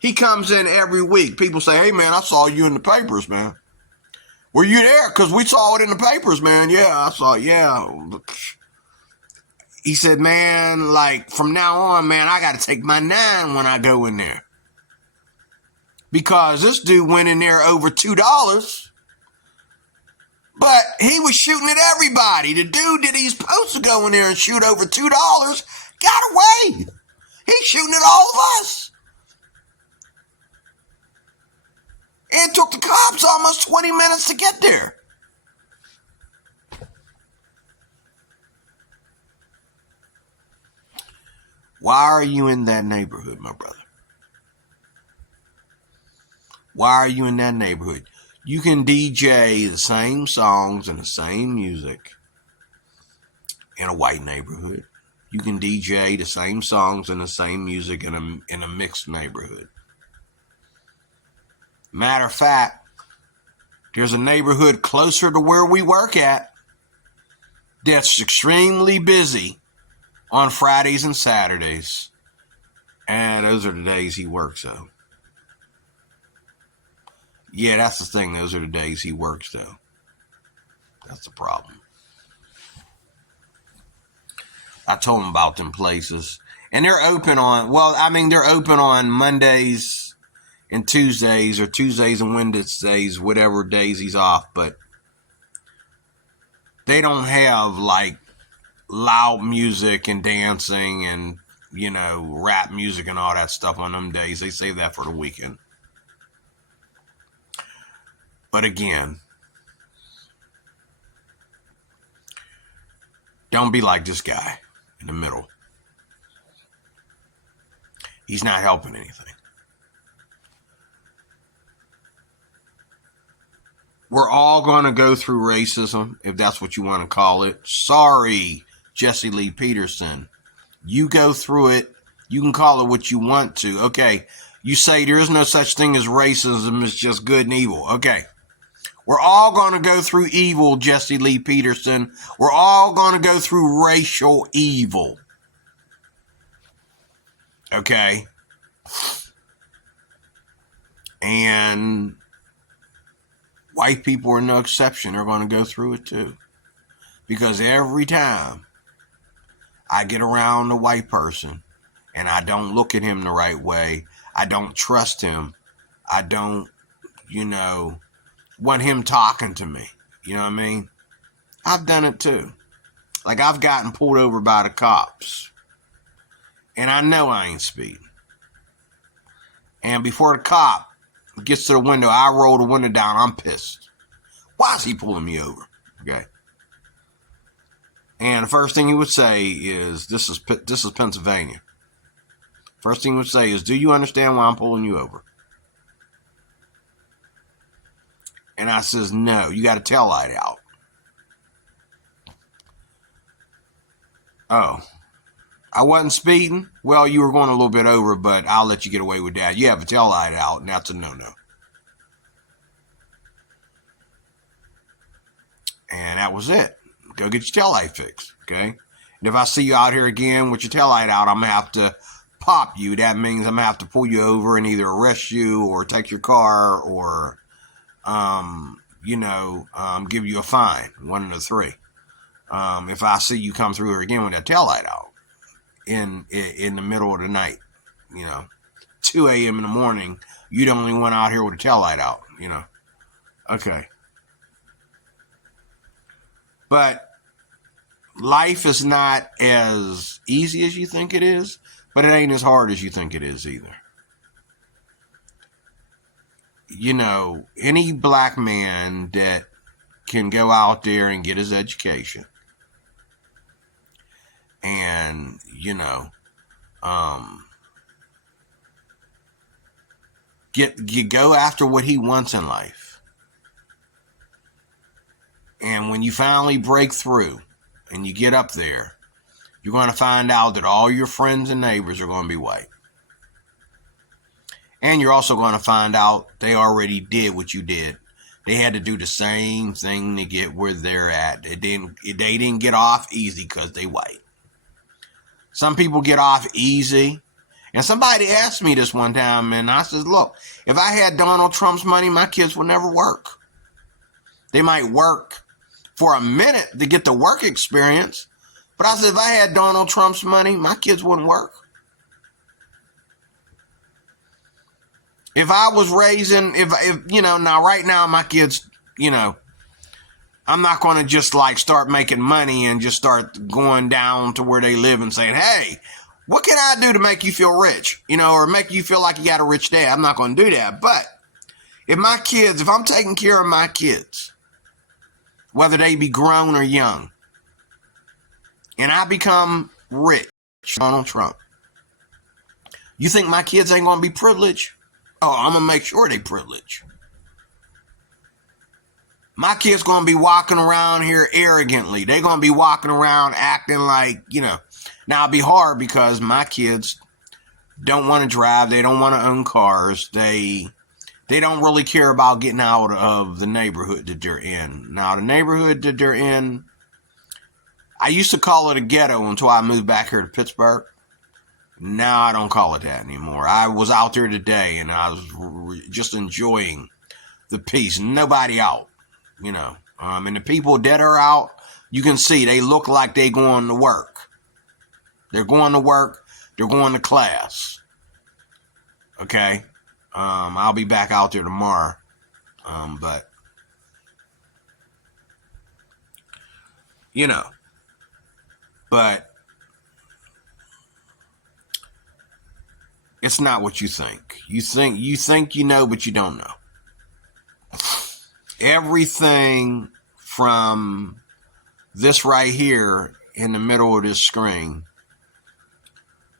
he comes in every week. People say, hey, man, I saw you in the papers, man. Were you there? Because we saw it in the papers, man. Yeah, I saw it. Yeah. He said, man, like, from now on, man, I got to take my 9 when I go in there. Because this dude went in there over $2. But he was shooting at everybody. The dude that he's supposed to go in there and shoot over $2 got away. He's shooting at all of us. It took the cops almost 20 minutes to get there. Why are you in that neighborhood, my brother? Why are you in that neighborhood? You can DJ the same songs and the same music in a white neighborhood. You can DJ the same songs and the same music in a mixed neighborhood. Matter of fact, there's a neighborhood closer to where we work at that's extremely busy on Fridays and Saturdays. And those are the days he works, though. Yeah, that's the thing. Those are the days he works, though. That's the problem. I told him about them places. And they're open they're open on Mondays and Tuesdays, or Tuesdays and Wednesdays, whatever days he's off. But they don't have, like, loud music and dancing and, rap music and all that stuff on them days. They save that for the weekend. But again, don't be like this guy in the middle. He's not helping anything. We're all going to go through racism, if that's what you want to call it. Sorry, Jesse Lee Peterson. You go through it. You can call it what you want to. Okay, you say there is no such thing as racism. It's just good and evil. Okay. We're all going to go through evil, Jesse Lee Peterson. We're all going to go through racial evil. Okay? And white people are no exception. They're going to go through it too. Because every time I get around a white person and I don't look at him the right way, I don't trust him, I don't, want him talking to me. You know what I mean? I've done it too. Like, I've gotten pulled over by the cops, and I know I ain't speeding. And before the cop gets to the window, I roll the window down. I'm pissed. Why is he pulling me over? Okay. And the first thing he would say is, this is Pennsylvania. First thing he would say is, do you understand why I'm pulling you over? And I says, no, you got a tail light out. Oh, I wasn't speeding? Well, you were going a little bit over, but I'll let you get away with that. You have a tail light out, and that's a no-no. And that was it. Go get your tail light fixed, okay? And if I see you out here again with your tail light out, I'm going to have to pop you. That means I'm going to have to pull you over and either arrest you or take your car or, give you a fine, one of the three. If I see you come through here again with that tail light out in the middle of the night, 2 a.m. in the morning, you the only one out here with a tail light out, Okay. But life is not as easy as you think it is, but it ain't as hard as you think it is either. Any black man that can go out there and get his education and, go after what he wants in life. And when you finally break through and you get up there, you're going to find out that all your friends and neighbors are going to be white. And you're also going to find out they already did what you did. They had to do the same thing to get where they're at. They didn't get off easy because they white. Some people get off easy. And somebody asked me this one time, and I said, look, if I had Donald Trump's money, my kids would never work. They might work for a minute to get the work experience. But I said, if I had Donald Trump's money, my kids wouldn't work. If I was raising, now right now my kids, I'm not going to just like start making money and just start going down to where they live and saying, hey, what can I do to make you feel rich? Or make you feel like you got a rich dad. I'm not going to do that. But if I'm taking care of my kids, whether they be grown or young, and I become rich, Donald Trump, you think my kids ain't going to be privileged? Oh, I'm going to make sure they privileged. My kids going to be walking around here arrogantly. They're going to be walking around acting like, Now, it'll be hard because my kids don't want to drive. They don't want to own cars. They don't really care about getting out of the neighborhood that they're in. Now, the neighborhood that they're in, I used to call it a ghetto until I moved back here to Pittsburgh. Now I don't call it that anymore. I was out there today and I was just enjoying the peace. Nobody out, and the people that are out, you can see they look like they going to work. They're going to work. They're going to class. Okay. I'll be back out there tomorrow. But it's not what you think. You think you know, but you don't know. Everything from this right here in the middle of this screen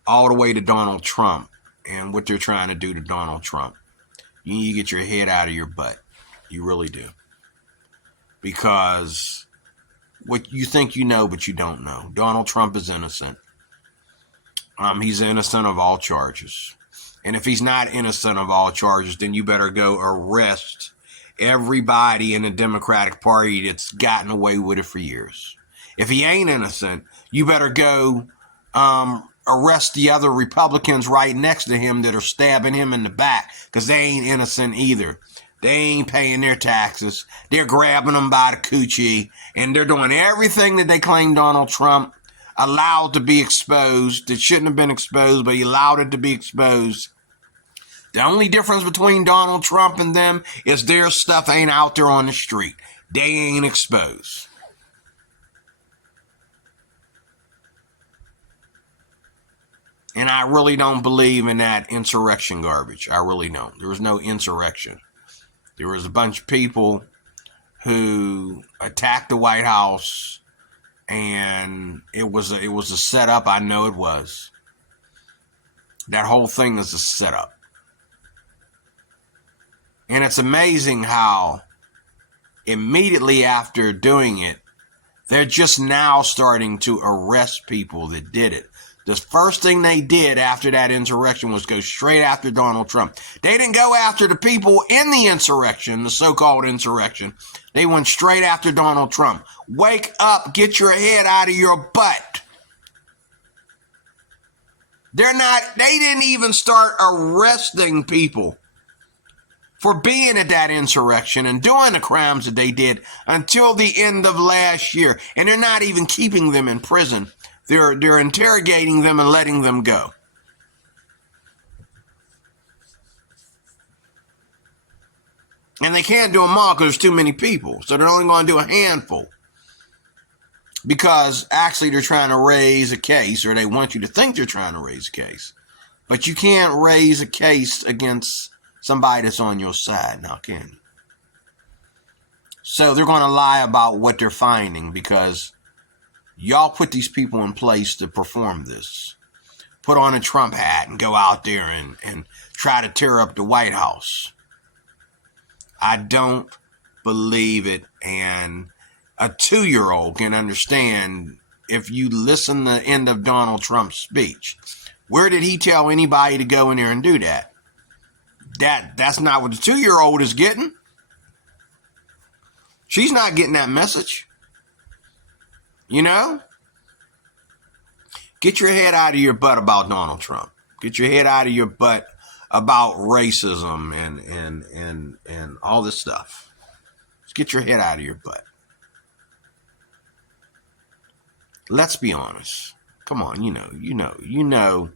all the way to Donald Trump and what they're trying to do to Donald Trump. You need to get your head out of your butt. You really do. Because what you think you know, but you don't know. Donald Trump is innocent. He's innocent of all charges. And if he's not innocent of all charges, then you better go arrest everybody in the Democratic Party that's gotten away with it for years. If he ain't innocent, you better go arrest the other Republicans right next to him that are stabbing him in the back, because they ain't innocent either. They ain't paying their taxes. They're grabbing them by the coochie, and they're doing everything that they claim Donald Trump allowed to be exposed. It shouldn't have been exposed, but he allowed it to be exposed. The only difference between Donald Trump and them is their stuff ain't out there on the street. They ain't exposed. And I really don't believe in that insurrection garbage. I really don't. There was no insurrection. There was a bunch of people who attacked the White House, and it was a setup. I know it was. That whole thing is a setup. And it's amazing how immediately after doing it, they're just now starting to arrest people that did it. The first thing they did after that insurrection was go straight after Donald Trump. They didn't go after the people in the insurrection, the so-called insurrection. They went straight after Donald Trump. Wake up, get your head out of your butt. They didn't even start arresting people for being at that insurrection and doing the crimes that they did until the end of last year. And they're not even keeping them in prison. They're interrogating them and letting them go. And they can't do them all because there's too many people. So they're only going to do a handful. Because actually they're trying to raise a case, or they want you to think they're trying to raise a case. But you can't raise a case against somebody that's on your side now, can you? So they're going to lie about what they're finding because y'all put these people in place to perform this. Put on a Trump hat and go out there and try to tear up the White House. I don't believe it. And a 2-year-old can understand if you listen to the end of Donald Trump's speech. Where did he tell anybody to go in there and do that? That's not what the 2-year-old is getting. She's not getting that message. You know? Get your head out of your butt about Donald Trump. Get your head out of your butt about racism and all this stuff. Just get your head out of your butt. Let's be honest. Come on, you know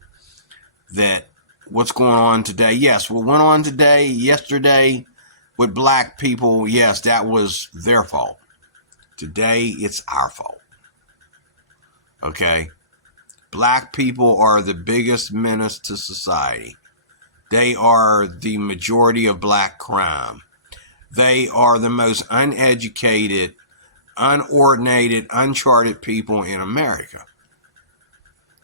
that what's going on today. Yes, what went on yesterday with black people, yes, that was their fault. Today, it's our fault. Okay? Black people are the biggest menace to society. They are the majority of black crime. They are the most uneducated, unordinated, uncharted people in America.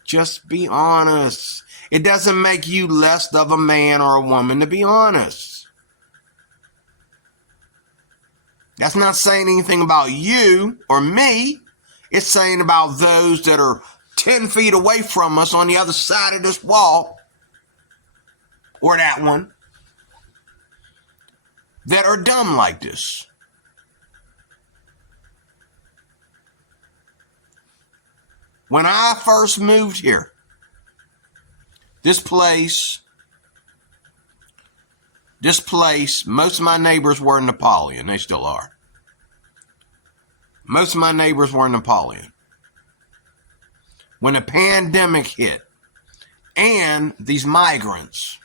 Just be honest. It doesn't make you less of a man or a woman to be honest. That's not saying anything about you or me. It's saying about those that are 10 feet away from us on the other side of this wall, or that one, that are dumb like this. When I first moved here, this place, most of my neighbors were Napoleon. They still are. Most of my neighbors were Napoleon. When the pandemic hit and these migrants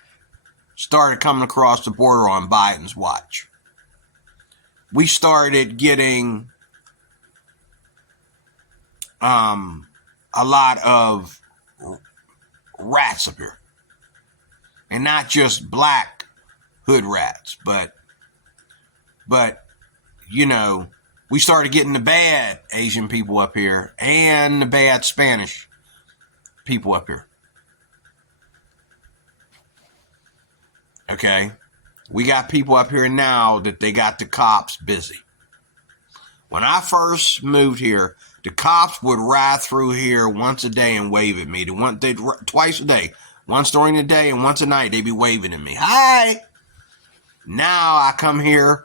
started coming across the border on Biden's watch, we started getting a lot of rats up here. And not just black hood rats, but you know, we started getting the bad Asian people up here and the bad Spanish people up here. Okay? We got people up here now that they got the cops busy. When I first moved here, the cops would ride through here once a day and wave at me. Twice a day. Once during the day and once at night, they'd be waving at me. Hi! Now I come here.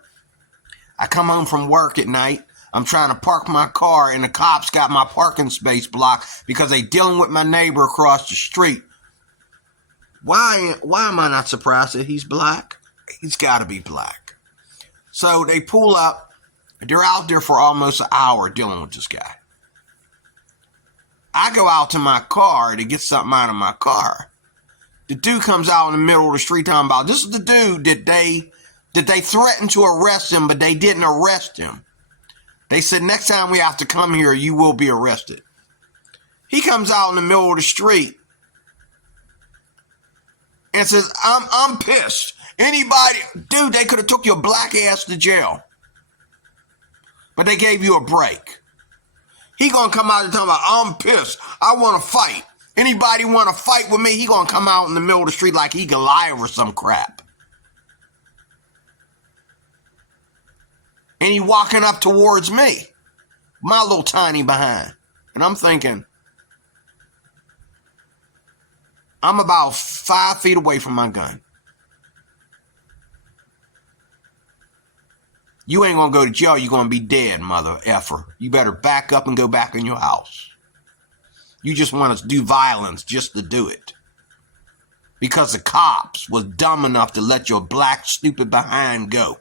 I come home from work at night. I'm trying to park my car, and the cops got my parking space blocked because they dealing with my neighbor across the street. Why am I not surprised that he's black? He's got to be black. So they pull up. They're out there for almost an hour dealing with this guy. I go out to my car to get something out of my car. The dude comes out in the middle of the street talking about, this is the dude that they threatened to arrest him, but they didn't arrest him. They said, next time we have to come here, you will be arrested. He comes out in the middle of the street and says, I'm pissed. Anybody, dude, they could have took your black ass to jail. But they gave you a break. He gonna come out and tell me, I'm pissed. I want to fight. Anybody want to fight with me? He gonna come out in the middle of the street like he Goliath or some crap. And he walking up towards me, my little tiny behind. And I'm thinking, I'm about 5 feet away from my gun. You ain't gonna go to jail. You're gonna be dead, mother effer. You better back up and go back in your house. You just want to do violence just to do it. Because the cops was dumb enough to let your black stupid behind go.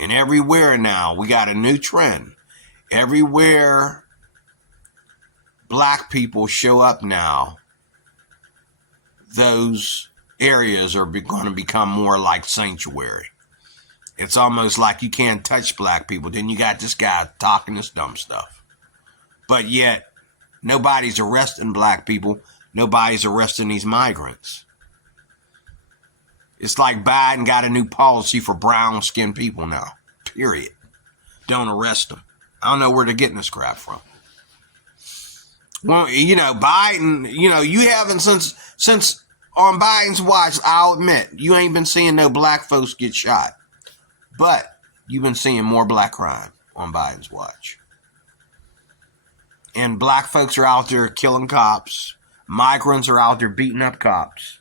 And everywhere now, we got a new trend. Everywhere black people show up now, those areas are going to become more like sanctuary. It's almost like you can't touch black people. Then you got this guy talking this dumb stuff. But yet, nobody's arresting black people. Nobody's arresting these migrants. It's like Biden got a new policy for brown-skinned people now. Period. Don't arrest them. I don't know where they're getting this crap from. Well, Biden, you haven't since on Biden's watch, I'll admit, you ain't been seeing no black folks get shot. But you've been seeing more black crime on Biden's watch. And black folks are out there killing cops. Migrants are out there beating up cops.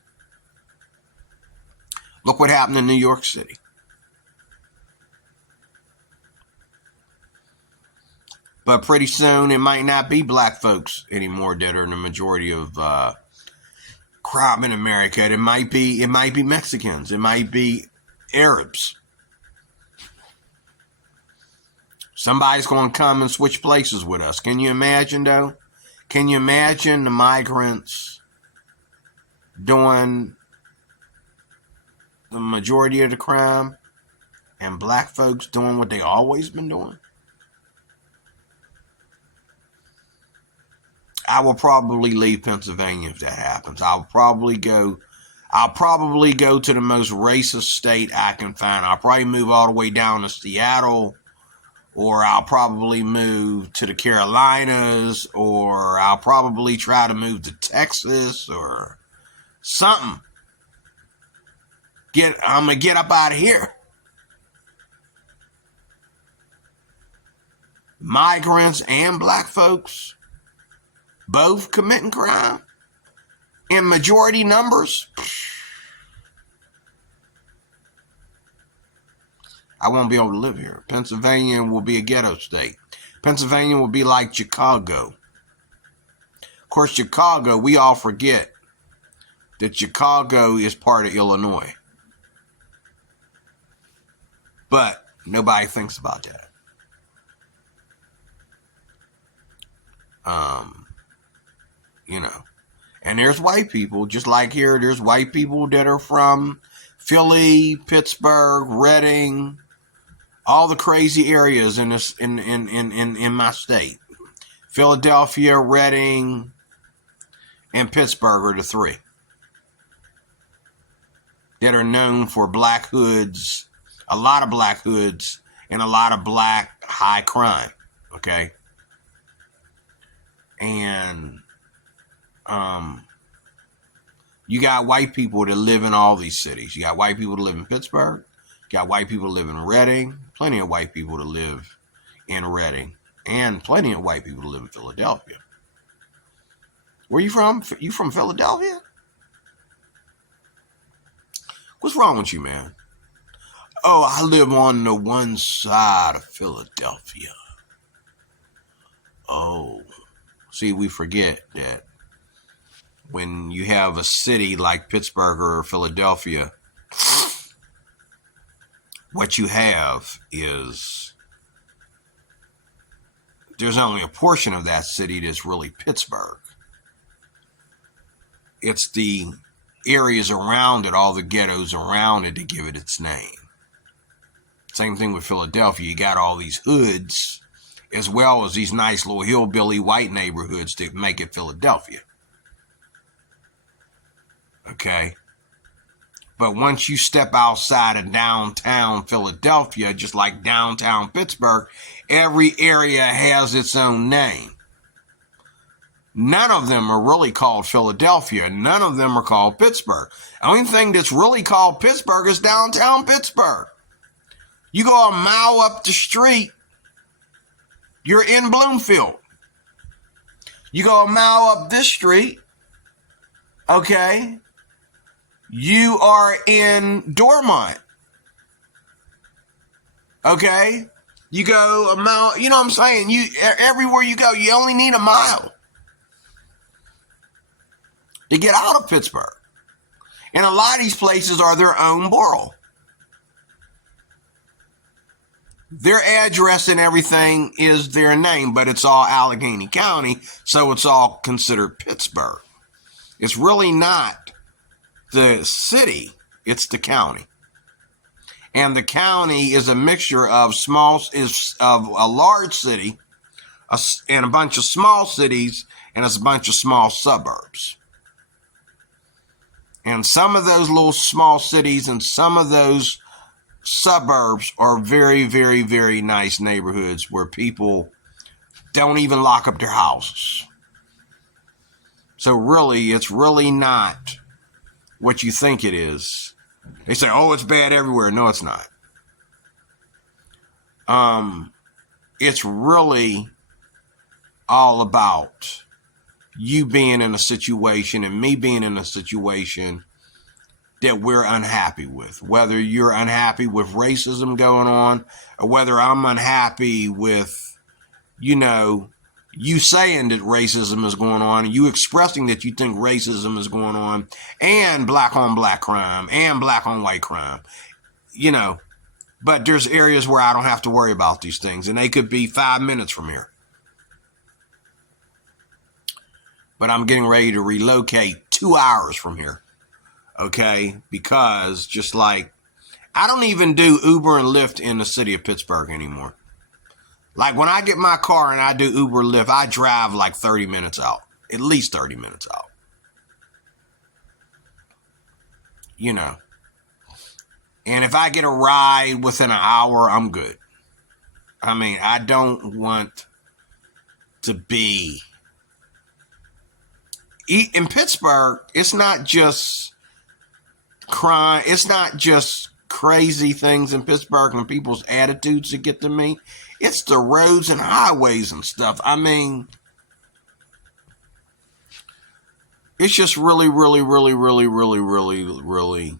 Look what happened in New York City. But pretty soon, it might not be black folks anymore that are the majority of crime in America. It might be Mexicans. It might be Arabs. Somebody's going to come and switch places with us. Can you imagine, though? Can you imagine the migrants doing the majority of the crime and black folks doing what they always been doing? I will probably leave Pennsylvania if that happens. I'll probably go to the most racist state I can find. I'll probably move all the way down to Seattle, or I'll probably move to the Carolinas, or I'll probably try to move to Texas or something. I'm going to get up out of here. Migrants and black folks both committing crime in majority numbers. I won't be able to live here. Pennsylvania will be a ghetto state. Pennsylvania will be like Chicago. Of course, Chicago, we all forget that Chicago is part of Illinois. But nobody thinks about that. And there's white people, just like here, there's white people that are from Philly, Pittsburgh, Reading, all the crazy areas in this in my state. Philadelphia, Reading, and Pittsburgh are the three that are known for black hoods, a lot of black hoods, and a lot of black high crime. Okay? And you got white people that live in all these cities. You got white people that live in Pittsburgh. You got white people that live in Reading. Plenty of white people that live in Reading. And plenty of white people that live in Philadelphia. Where you from? You from Philadelphia? What's wrong with you, man? Oh, I live on the one side of Philadelphia. Oh. See, we forget that when you have a city like Pittsburgh or Philadelphia, what you have is there's only a portion of that city that's really Pittsburgh. It's the areas around it, all the ghettos around it, that give it its name. Same thing with Philadelphia. You got all these hoods as well as these nice little hillbilly white neighborhoods that make it Philadelphia. Okay? But once you step outside of downtown Philadelphia, just like downtown Pittsburgh, every area has its own name. None of them are really called Philadelphia. None of them are called Pittsburgh. The only thing that's really called Pittsburgh is downtown Pittsburgh. You go a mile up the street, you're in Bloomfield. You go a mile up this street, okay, you are in Dormont. Okay? You go a mile, you know what I'm saying? Everywhere you go, you only need a mile to get out of Pittsburgh. And a lot of these places are their own borough. Their address and everything is their name, but it's all Allegheny County, so it's all considered Pittsburgh. It's really not the city, it's the county. And the county is a mixture of a large city and a bunch of small cities, and it's a bunch of small suburbs. And some of those little small cities and some of those suburbs are very, very, very nice neighborhoods where people don't even lock up their houses. So really, it's really not what you think it is. They say, oh, it's bad everywhere. No, it's not. It's really all about you being in a situation and me being in a situation that we're unhappy with. Whether you're unhappy with racism going on, or whether I'm unhappy with, you saying that racism is going on, you expressing that you think racism is going on, and black on black crime, and black on white crime, but there's areas where I don't have to worry about these things, and they could be 5 minutes from here. But I'm getting ready to relocate 2 hours from here. Okay? Because just like, I don't even do Uber and Lyft in the city of Pittsburgh anymore. Like when I get my car and I do Uber Lyft, I drive like 30 minutes out. At least 30 minutes out. And if I get a ride within an hour, I'm good. I mean, I don't want to be... In Pittsburgh, it's not just crime. It's not just crazy things in Pittsburgh and people's attitudes that get to me. It's the roads and highways and stuff. I mean, it's just really, really, really, really, really, really, really,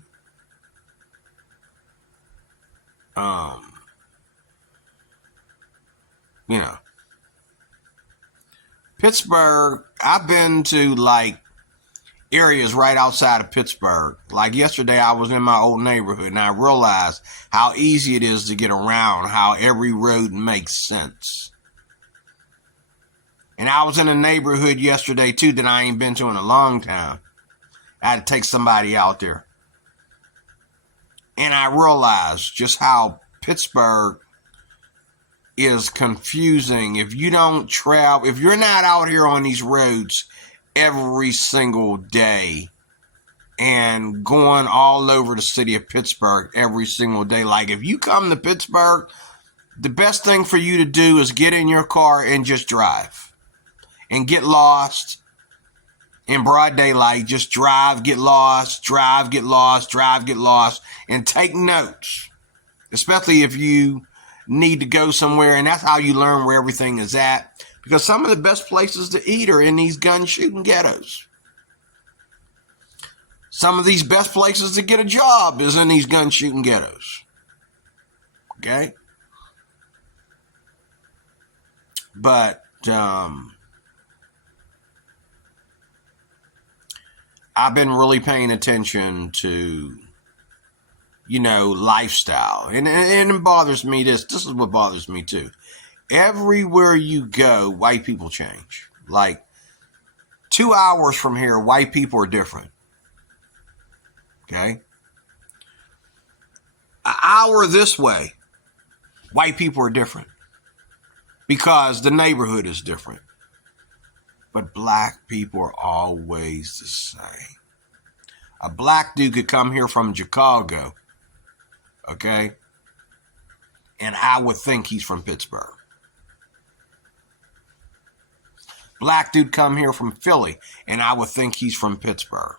Pittsburgh, I've been to like areas right outside of Pittsburgh. Like yesterday, I was in my old neighborhood and I realized how easy it is to get around, how every road makes sense. And I was in a neighborhood yesterday too that I ain't been to in a long time. I had to take somebody out there. And I realized just how Pittsburgh is confusing. If you don't travel, if you're not out here on these roads every single day and going all over the city of Pittsburgh every single day, like if you come to Pittsburgh, the best thing for you to do is get in your car and just drive and get lost in broad daylight. Just drive, get lost, drive, get lost, drive, get lost, and take notes, especially if you need to go somewhere, and that's how you learn where everything is at, because some of the best places to eat are in these gun shooting ghettos. Some of these best places to get a job is in these gun shooting ghettos. Okay? But I've been really paying attention to lifestyle. And it bothers me this is what bothers me too. Everywhere you go, white people change. Like 2 hours from here, white people are different. Okay? An hour this way, white people are different. because the neighborhood is different. But black people are always the same. A black dude could come here from Chicago, okay? And I would think he's from Pittsburgh. Black dude come here from Philly, and I would think he's from Pittsburgh.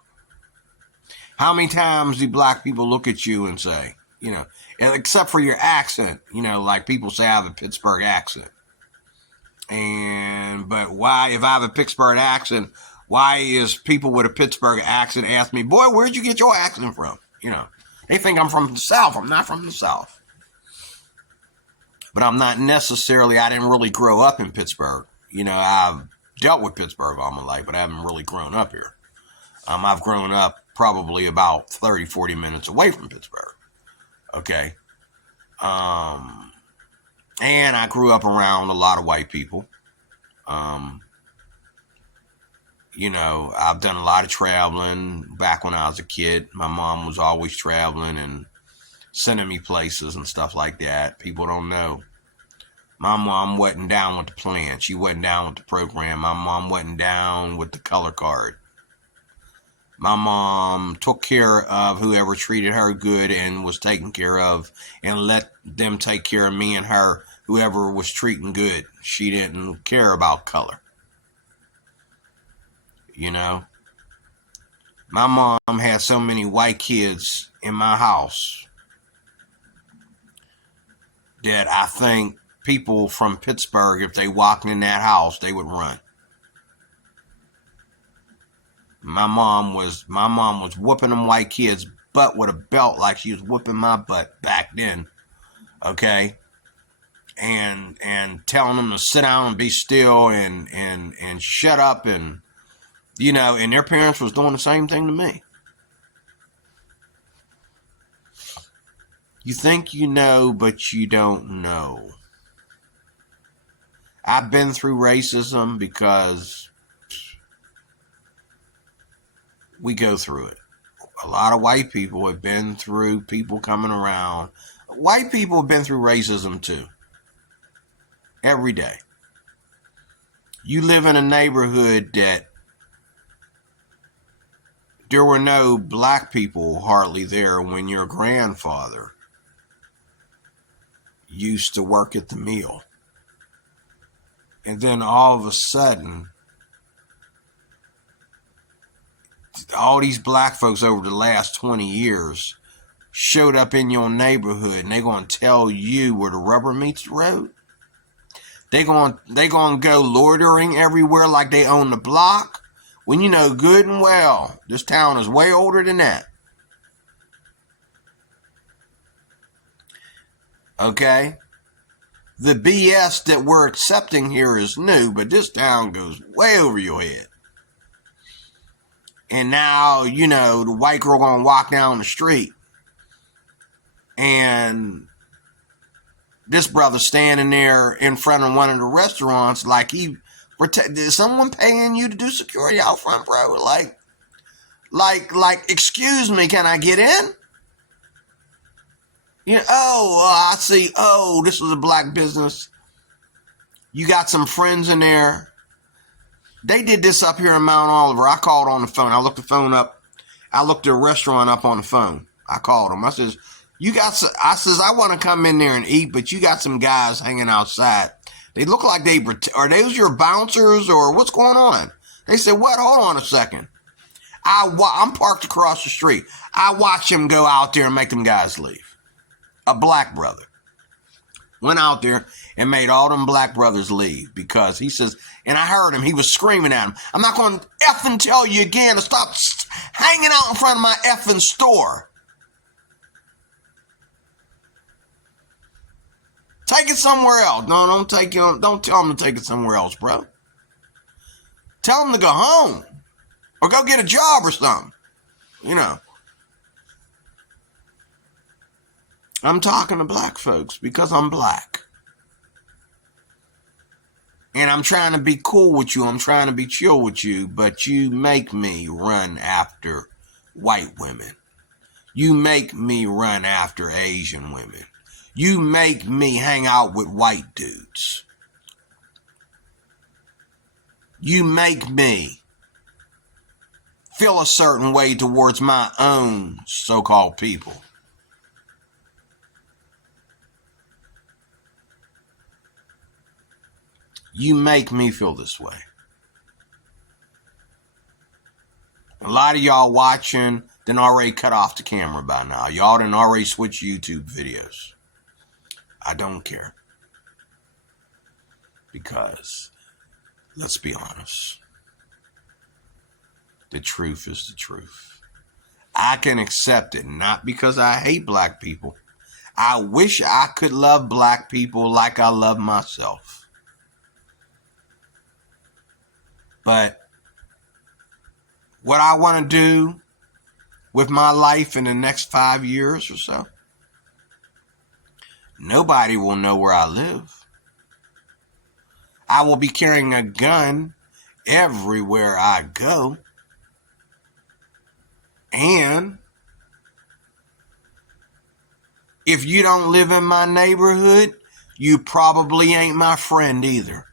How many times do black people look at you and say, except for your accent, like people say I have a Pittsburgh accent. But why, if I have a Pittsburgh accent, why is people with a Pittsburgh accent ask me, boy, where'd you get your accent from? They think I'm from the South. I'm not from the South. But I'm not necessarily, I didn't really grow up in Pittsburgh. I've dealt with Pittsburgh all my life, but I haven't really grown up here. I've grown up probably about 30, 40 minutes away from Pittsburgh. Okay. And I grew up around a lot of white people. I've done a lot of traveling back when I was a kid. My mom was always traveling and sending me places and stuff like that. People don't know. My mom wasn't down with the plan. She wasn't down with the program. My mom wasn't down with the color card. My mom took care of whoever treated her good and was taken care of, and let them take care of me and her, whoever was treating good. She didn't care about color. My mom had so many white kids in my house that I think people from Pittsburgh, if they walked in that house, they would run. My mom was whooping them white kids' butt with a belt like she was whooping my butt back then. Okay? And telling them to sit down and be still and shut up, and and their parents was doing the same thing to me. You think you know, but you don't know. I've been through racism because we go through it. A lot of white people have been through people coming around. White people have been through racism too. Every day. You live in a neighborhood that there were no black people hardly there when your grandfather used to work at the mill. And then all of a sudden, all these black folks over the last 20 years showed up in your neighborhood, and they're going to tell you where the rubber meets the road. They're going to go loitering everywhere like they own the block, when you know good and well this town is way older than that. Okay? The BS that we're accepting here is new, but this town goes way over your head. And now, the white girl gonna walk down the street, and this brother standing there in front of one of the restaurants like is someone paying you to do security out front, bro? Like, excuse me, can I get in? I see. Oh, this is a black business. You got some friends in there. They did this up here in Mount Oliver. I called on the phone. I looked the phone up. I looked the restaurant up on the phone. I called them. I says, I want to come in there and eat, but you got some guys hanging outside. They look like are those your bouncers or what's going on? They said, what? Hold on a second. I'm parked across the street. I watch them go out there and make them guys leave. A black brother went out there and made all them black brothers leave because he says, and I heard him, he was screaming at him, I'm not going to effing tell you again to stop hanging out in front of my effing store. Take it somewhere else. No, don't tell them to take it somewhere else, bro. Tell them to go home or go get a job or something. I'm talking to black folks because I'm black. And I'm trying to be cool with you. I'm trying to be chill with you, but you make me run after white women. You make me run after Asian women. You make me hang out with white dudes. You make me feel a certain way towards my own so-called people. You make me feel this way. A lot of y'all watching done already cut off the camera by now. Y'all done already switched YouTube videos. I don't care. Because, let's be honest, the truth is the truth. I can accept it, not because I hate black people. I wish I could love black people like I love myself. But what I want to do with my life in the next 5 years or so, nobody will know where I live. I will be carrying a gun everywhere I go. And if you don't live in my neighborhood, you probably ain't my friend either.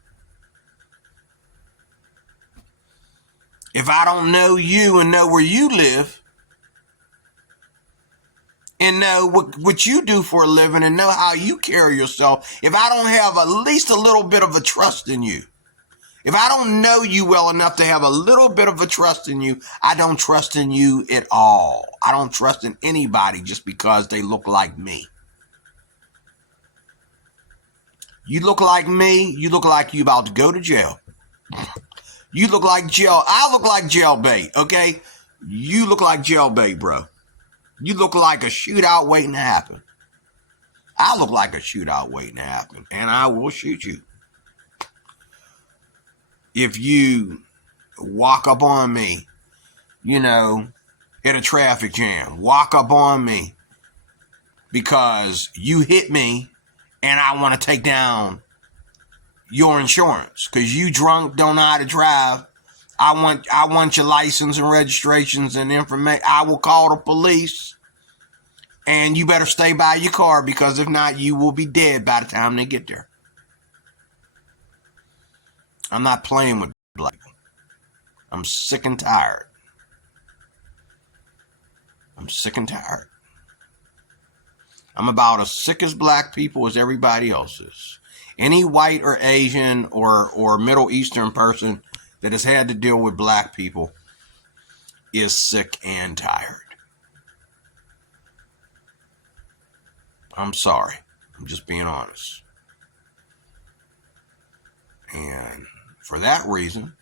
If I don't know you and know where you live, and know what you do for a living and know how you carry yourself, if I don't have at least a little bit of a trust in you, if I don't know you well enough to have a little bit of a trust in you, I don't trust in you at all. I don't trust in anybody just because they look like me. You look like me, you look like you about to go to jail. You look like jail. I look like jail bait, okay? You look like jail bait, bro. You look like a shootout waiting to happen. I look like a shootout waiting to happen, and I will shoot you. If you walk up on me, in a traffic jam, walk up on me because you hit me and I want to take down your insurance because you drunk, don't know how to drive. I want your license and registrations and information. I will call the police, and you better stay by your car because if not, you will be dead by the time they get there. I'm not playing with black people. I'm sick and tired. I'm sick and tired. I'm about as sick as black people as everybody else is. Any white or Asian or Middle Eastern person that has had to deal with black people is sick and tired. I'm sorry. I'm just being honest. And for that reason,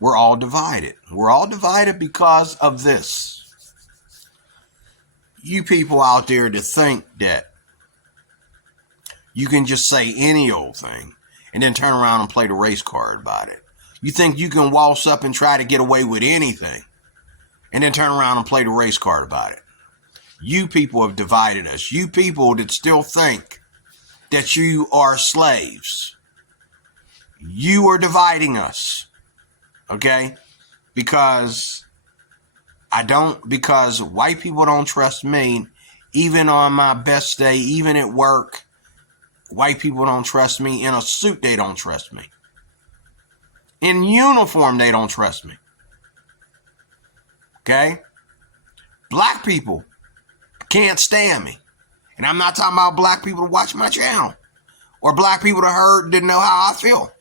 we're all divided. We're all divided because of this. You people out there that think that you can just say any old thing and then turn around and play the race card about it. You think you can waltz up and try to get away with anything and then turn around and play the race card about it. You people have divided us. You people that still think that you are slaves. You are dividing us. Okay? Because white people don't trust me. Even on my best day, even at work, white people don't trust me. In a suit, they don't trust me. In uniform, they don't trust me. Okay? Black people can't stand me. And I'm not talking about black people to watch my channel. Or black people that know how I feel.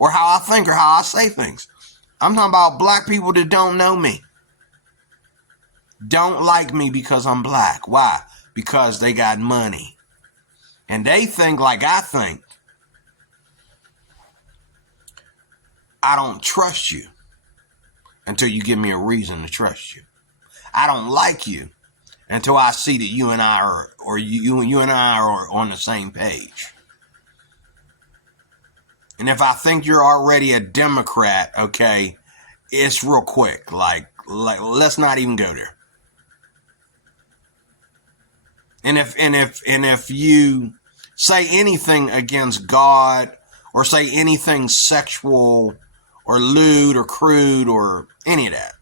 Or how I think or how I say things. I'm talking about black people that don't know me. Don't like me because I'm black. Why? Because they got money. And they think like I think. I don't trust you until you give me a reason to trust you. I don't like you until I see that you and I are on the same page. And if I think you're already a Democrat, okay, it's real quick. Like let's not even go there. And if you say anything against God or say anything sexual or lewd or crude or any of that,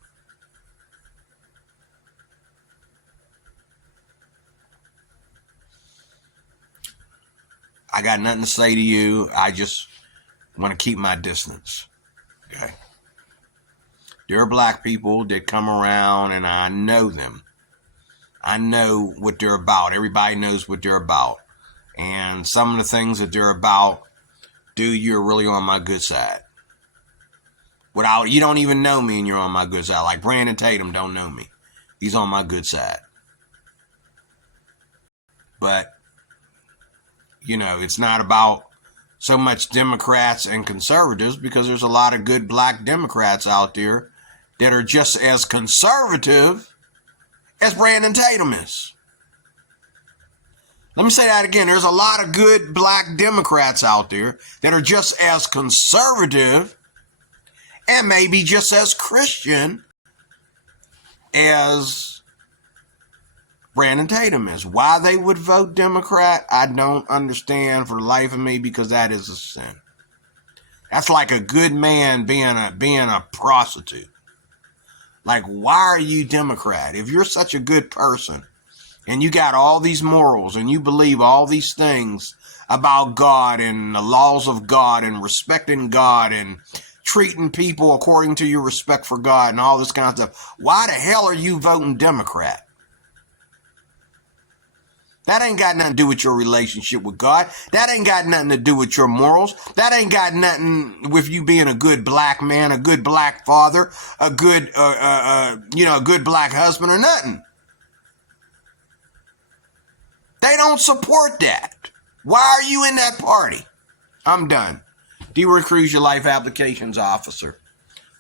I got nothing to say to you. I just want to keep my distance. Okay. There are black people that come around, and I know them. I know what they're about. Everybody knows what they're about. And some of the things that they're about, dude, you're really on my good side. You don't even know me and you're on my good side. Like Brandon Tatum don't know me. He's on my good side. But, it's not about so much Democrats and conservatives, because there's a lot of good black Democrats out there that are just as conservative as Brandon Tatum is. Let me say that again. There's a lot of good black Democrats out there that are just as conservative and maybe just as Christian as Brandon Tatum is. Why they would vote Democrat, I don't understand for the life of me, because that is a sin. That's like a good man being a prostitute. Like, why are you Democrat? If you're such a good person and you got all these morals and you believe all these things about God and the laws of God and respecting God and treating people according to your respect for God and all this kind of stuff, why the hell are you voting Democrat? That ain't got nothing to do with your relationship with God. That ain't got nothing to do with your morals. That ain't got nothing with you being a good black man, a good black father, a good, a good black husband or nothing. They don't support that. Why are you in that party? I'm done. D-Word Cruz, your life applications officer.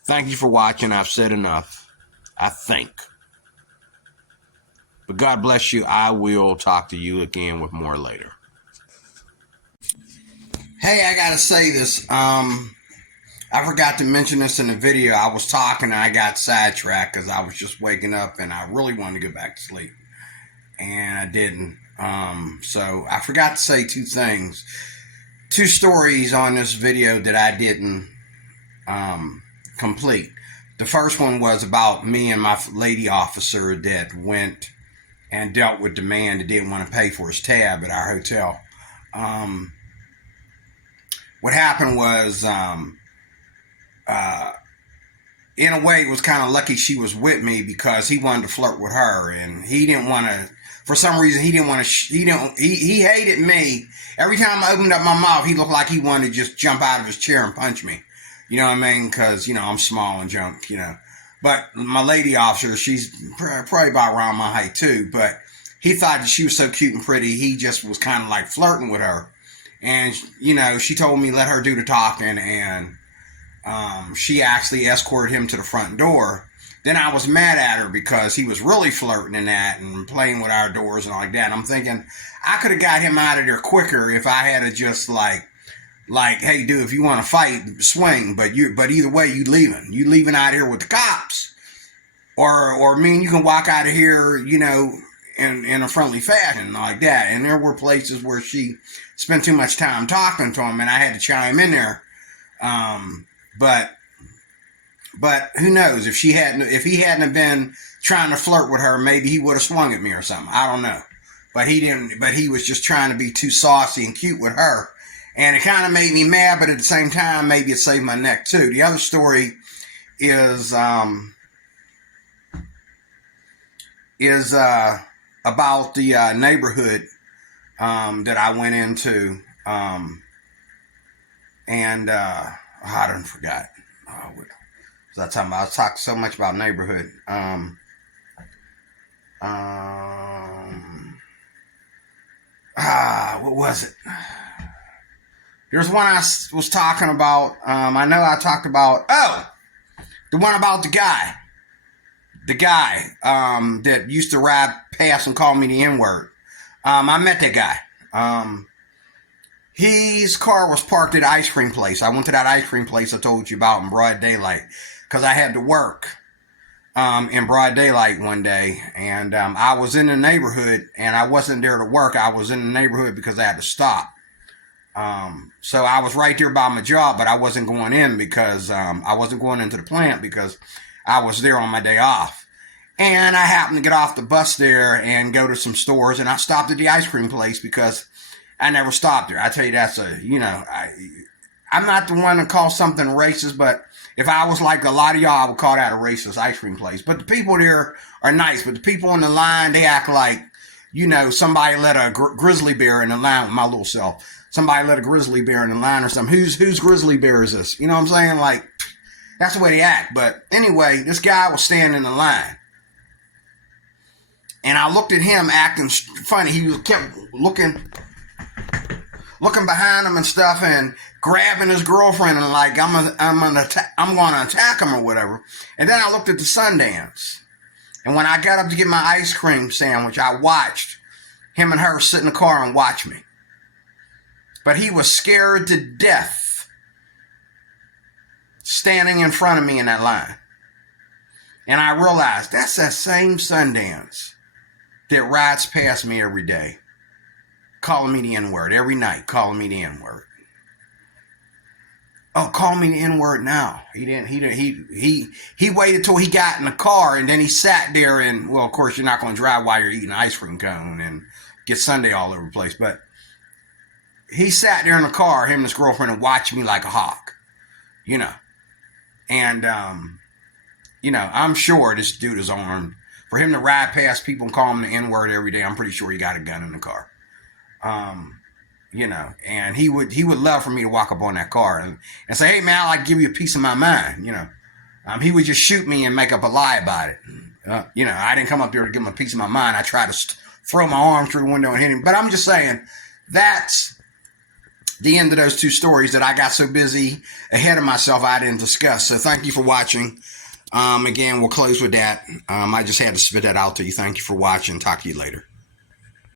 Thank you for watching. I've said enough, I think. But God bless you. I will talk to you again with more later. Hey, I gotta say this. I forgot to mention this in the video. I was talking and I got sidetracked because I was just waking up and I really wanted to go back to sleep. And I didn't. So I forgot to say two things. Two stories on this video that I didn't complete. The first one was about me and my lady officer that went and dealt with the man that didn't want to pay for his tab at our hotel. What happened was, in a way, it was kind of lucky she was with me, because he wanted to flirt with her, and he didn't want to. For some reason, he didn't want to. He hated me. Every time I opened up my mouth, he looked like he wanted to just jump out of his chair and punch me. You know what I mean? Because I'm small and junk. But my lady officer, she's probably about around my height too, but he thought that she was so cute and pretty, he just was kind of like flirting with her. And, she told me let her do the talking, and she actually escorted him to the front door. Then I was mad at her because he was really flirting and that and playing with our doors and all like that. And I'm thinking, I could have got him out of there quicker if I had to just like, hey, dude, if you want to fight, swing. But either way, you leaving. You leaving out of here with the cops. Or you can walk out of here, in a friendly fashion like that. And there were places where she spent too much time talking to him, and I had to chime in there. But who knows? If he hadn't been trying to flirt with her, maybe he would have swung at me or something. I don't know. But he didn't. But he was just trying to be too saucy and cute with her. And it kind of made me mad, but at the same time, maybe it saved my neck too. The other story is about the neighborhood that I went into, I done forgot. I was talking so much about neighborhood. What was it? There's one I was talking about. I know I talked about, the one about the guy. The guy that used to ride past and call me the N-word. I met that guy. His car was parked at the ice cream place. I went to that ice cream place I told you about in broad daylight because I had to work in broad daylight one day. And I was in the neighborhood, and I wasn't there to work. I was in the neighborhood because I had to stop. So I was right there by my job, but I wasn't going in because I wasn't going into the plant because I was there on my day off. And I happened to get off the bus there and go to some stores, and I stopped at the ice cream place because I never stopped there. I tell you, that's I'm not the one to call something racist, but If I was like a lot of y'all, I would call that a racist ice cream place. But the people there are nice. But the people in the line, they act like, somebody let a grizzly bear in the line with my little self. Somebody let a grizzly bear in the line or something. Whose grizzly bear is this? You know what I'm saying? Like, that's the way they act. But anyway, this guy was standing in the line. And I looked at him acting funny. He kept looking behind him and stuff and grabbing his girlfriend and like, I'm going to attack him or whatever. And then I looked at the Sundance. And when I got up to get my ice cream sandwich, I watched him and her sit in the car and watch me. But he was scared to death standing in front of me in that line. And I realized that's that same Sundance that rides past me every day, calling me the N-word, every night calling me the N-word. Oh, call me the N-word now. He waited till he got in the car and then he sat there and, well, of course, you're not going to drive while you're eating an ice cream cone and get Sunday all over the place. But he sat there in the car, him and his girlfriend, and watched me like a hawk, And, I'm sure this dude is armed. For him to ride past people and call him the N-word every day, I'm pretty sure he got a gun in the car. And he would love for me to walk up on that car and say, hey, man, I'd like to give you a piece of my mind, He would just shoot me and make up a lie about it. I didn't come up there to give him a piece of my mind. I tried to throw my arm through the window and hit him. But I'm just saying, that's the end of those two stories that I got so busy ahead of myself I didn't discuss. So thank you for watching. Again, we'll close with that. I just had to spit that out to you. Thank you for watching. Talk to you later.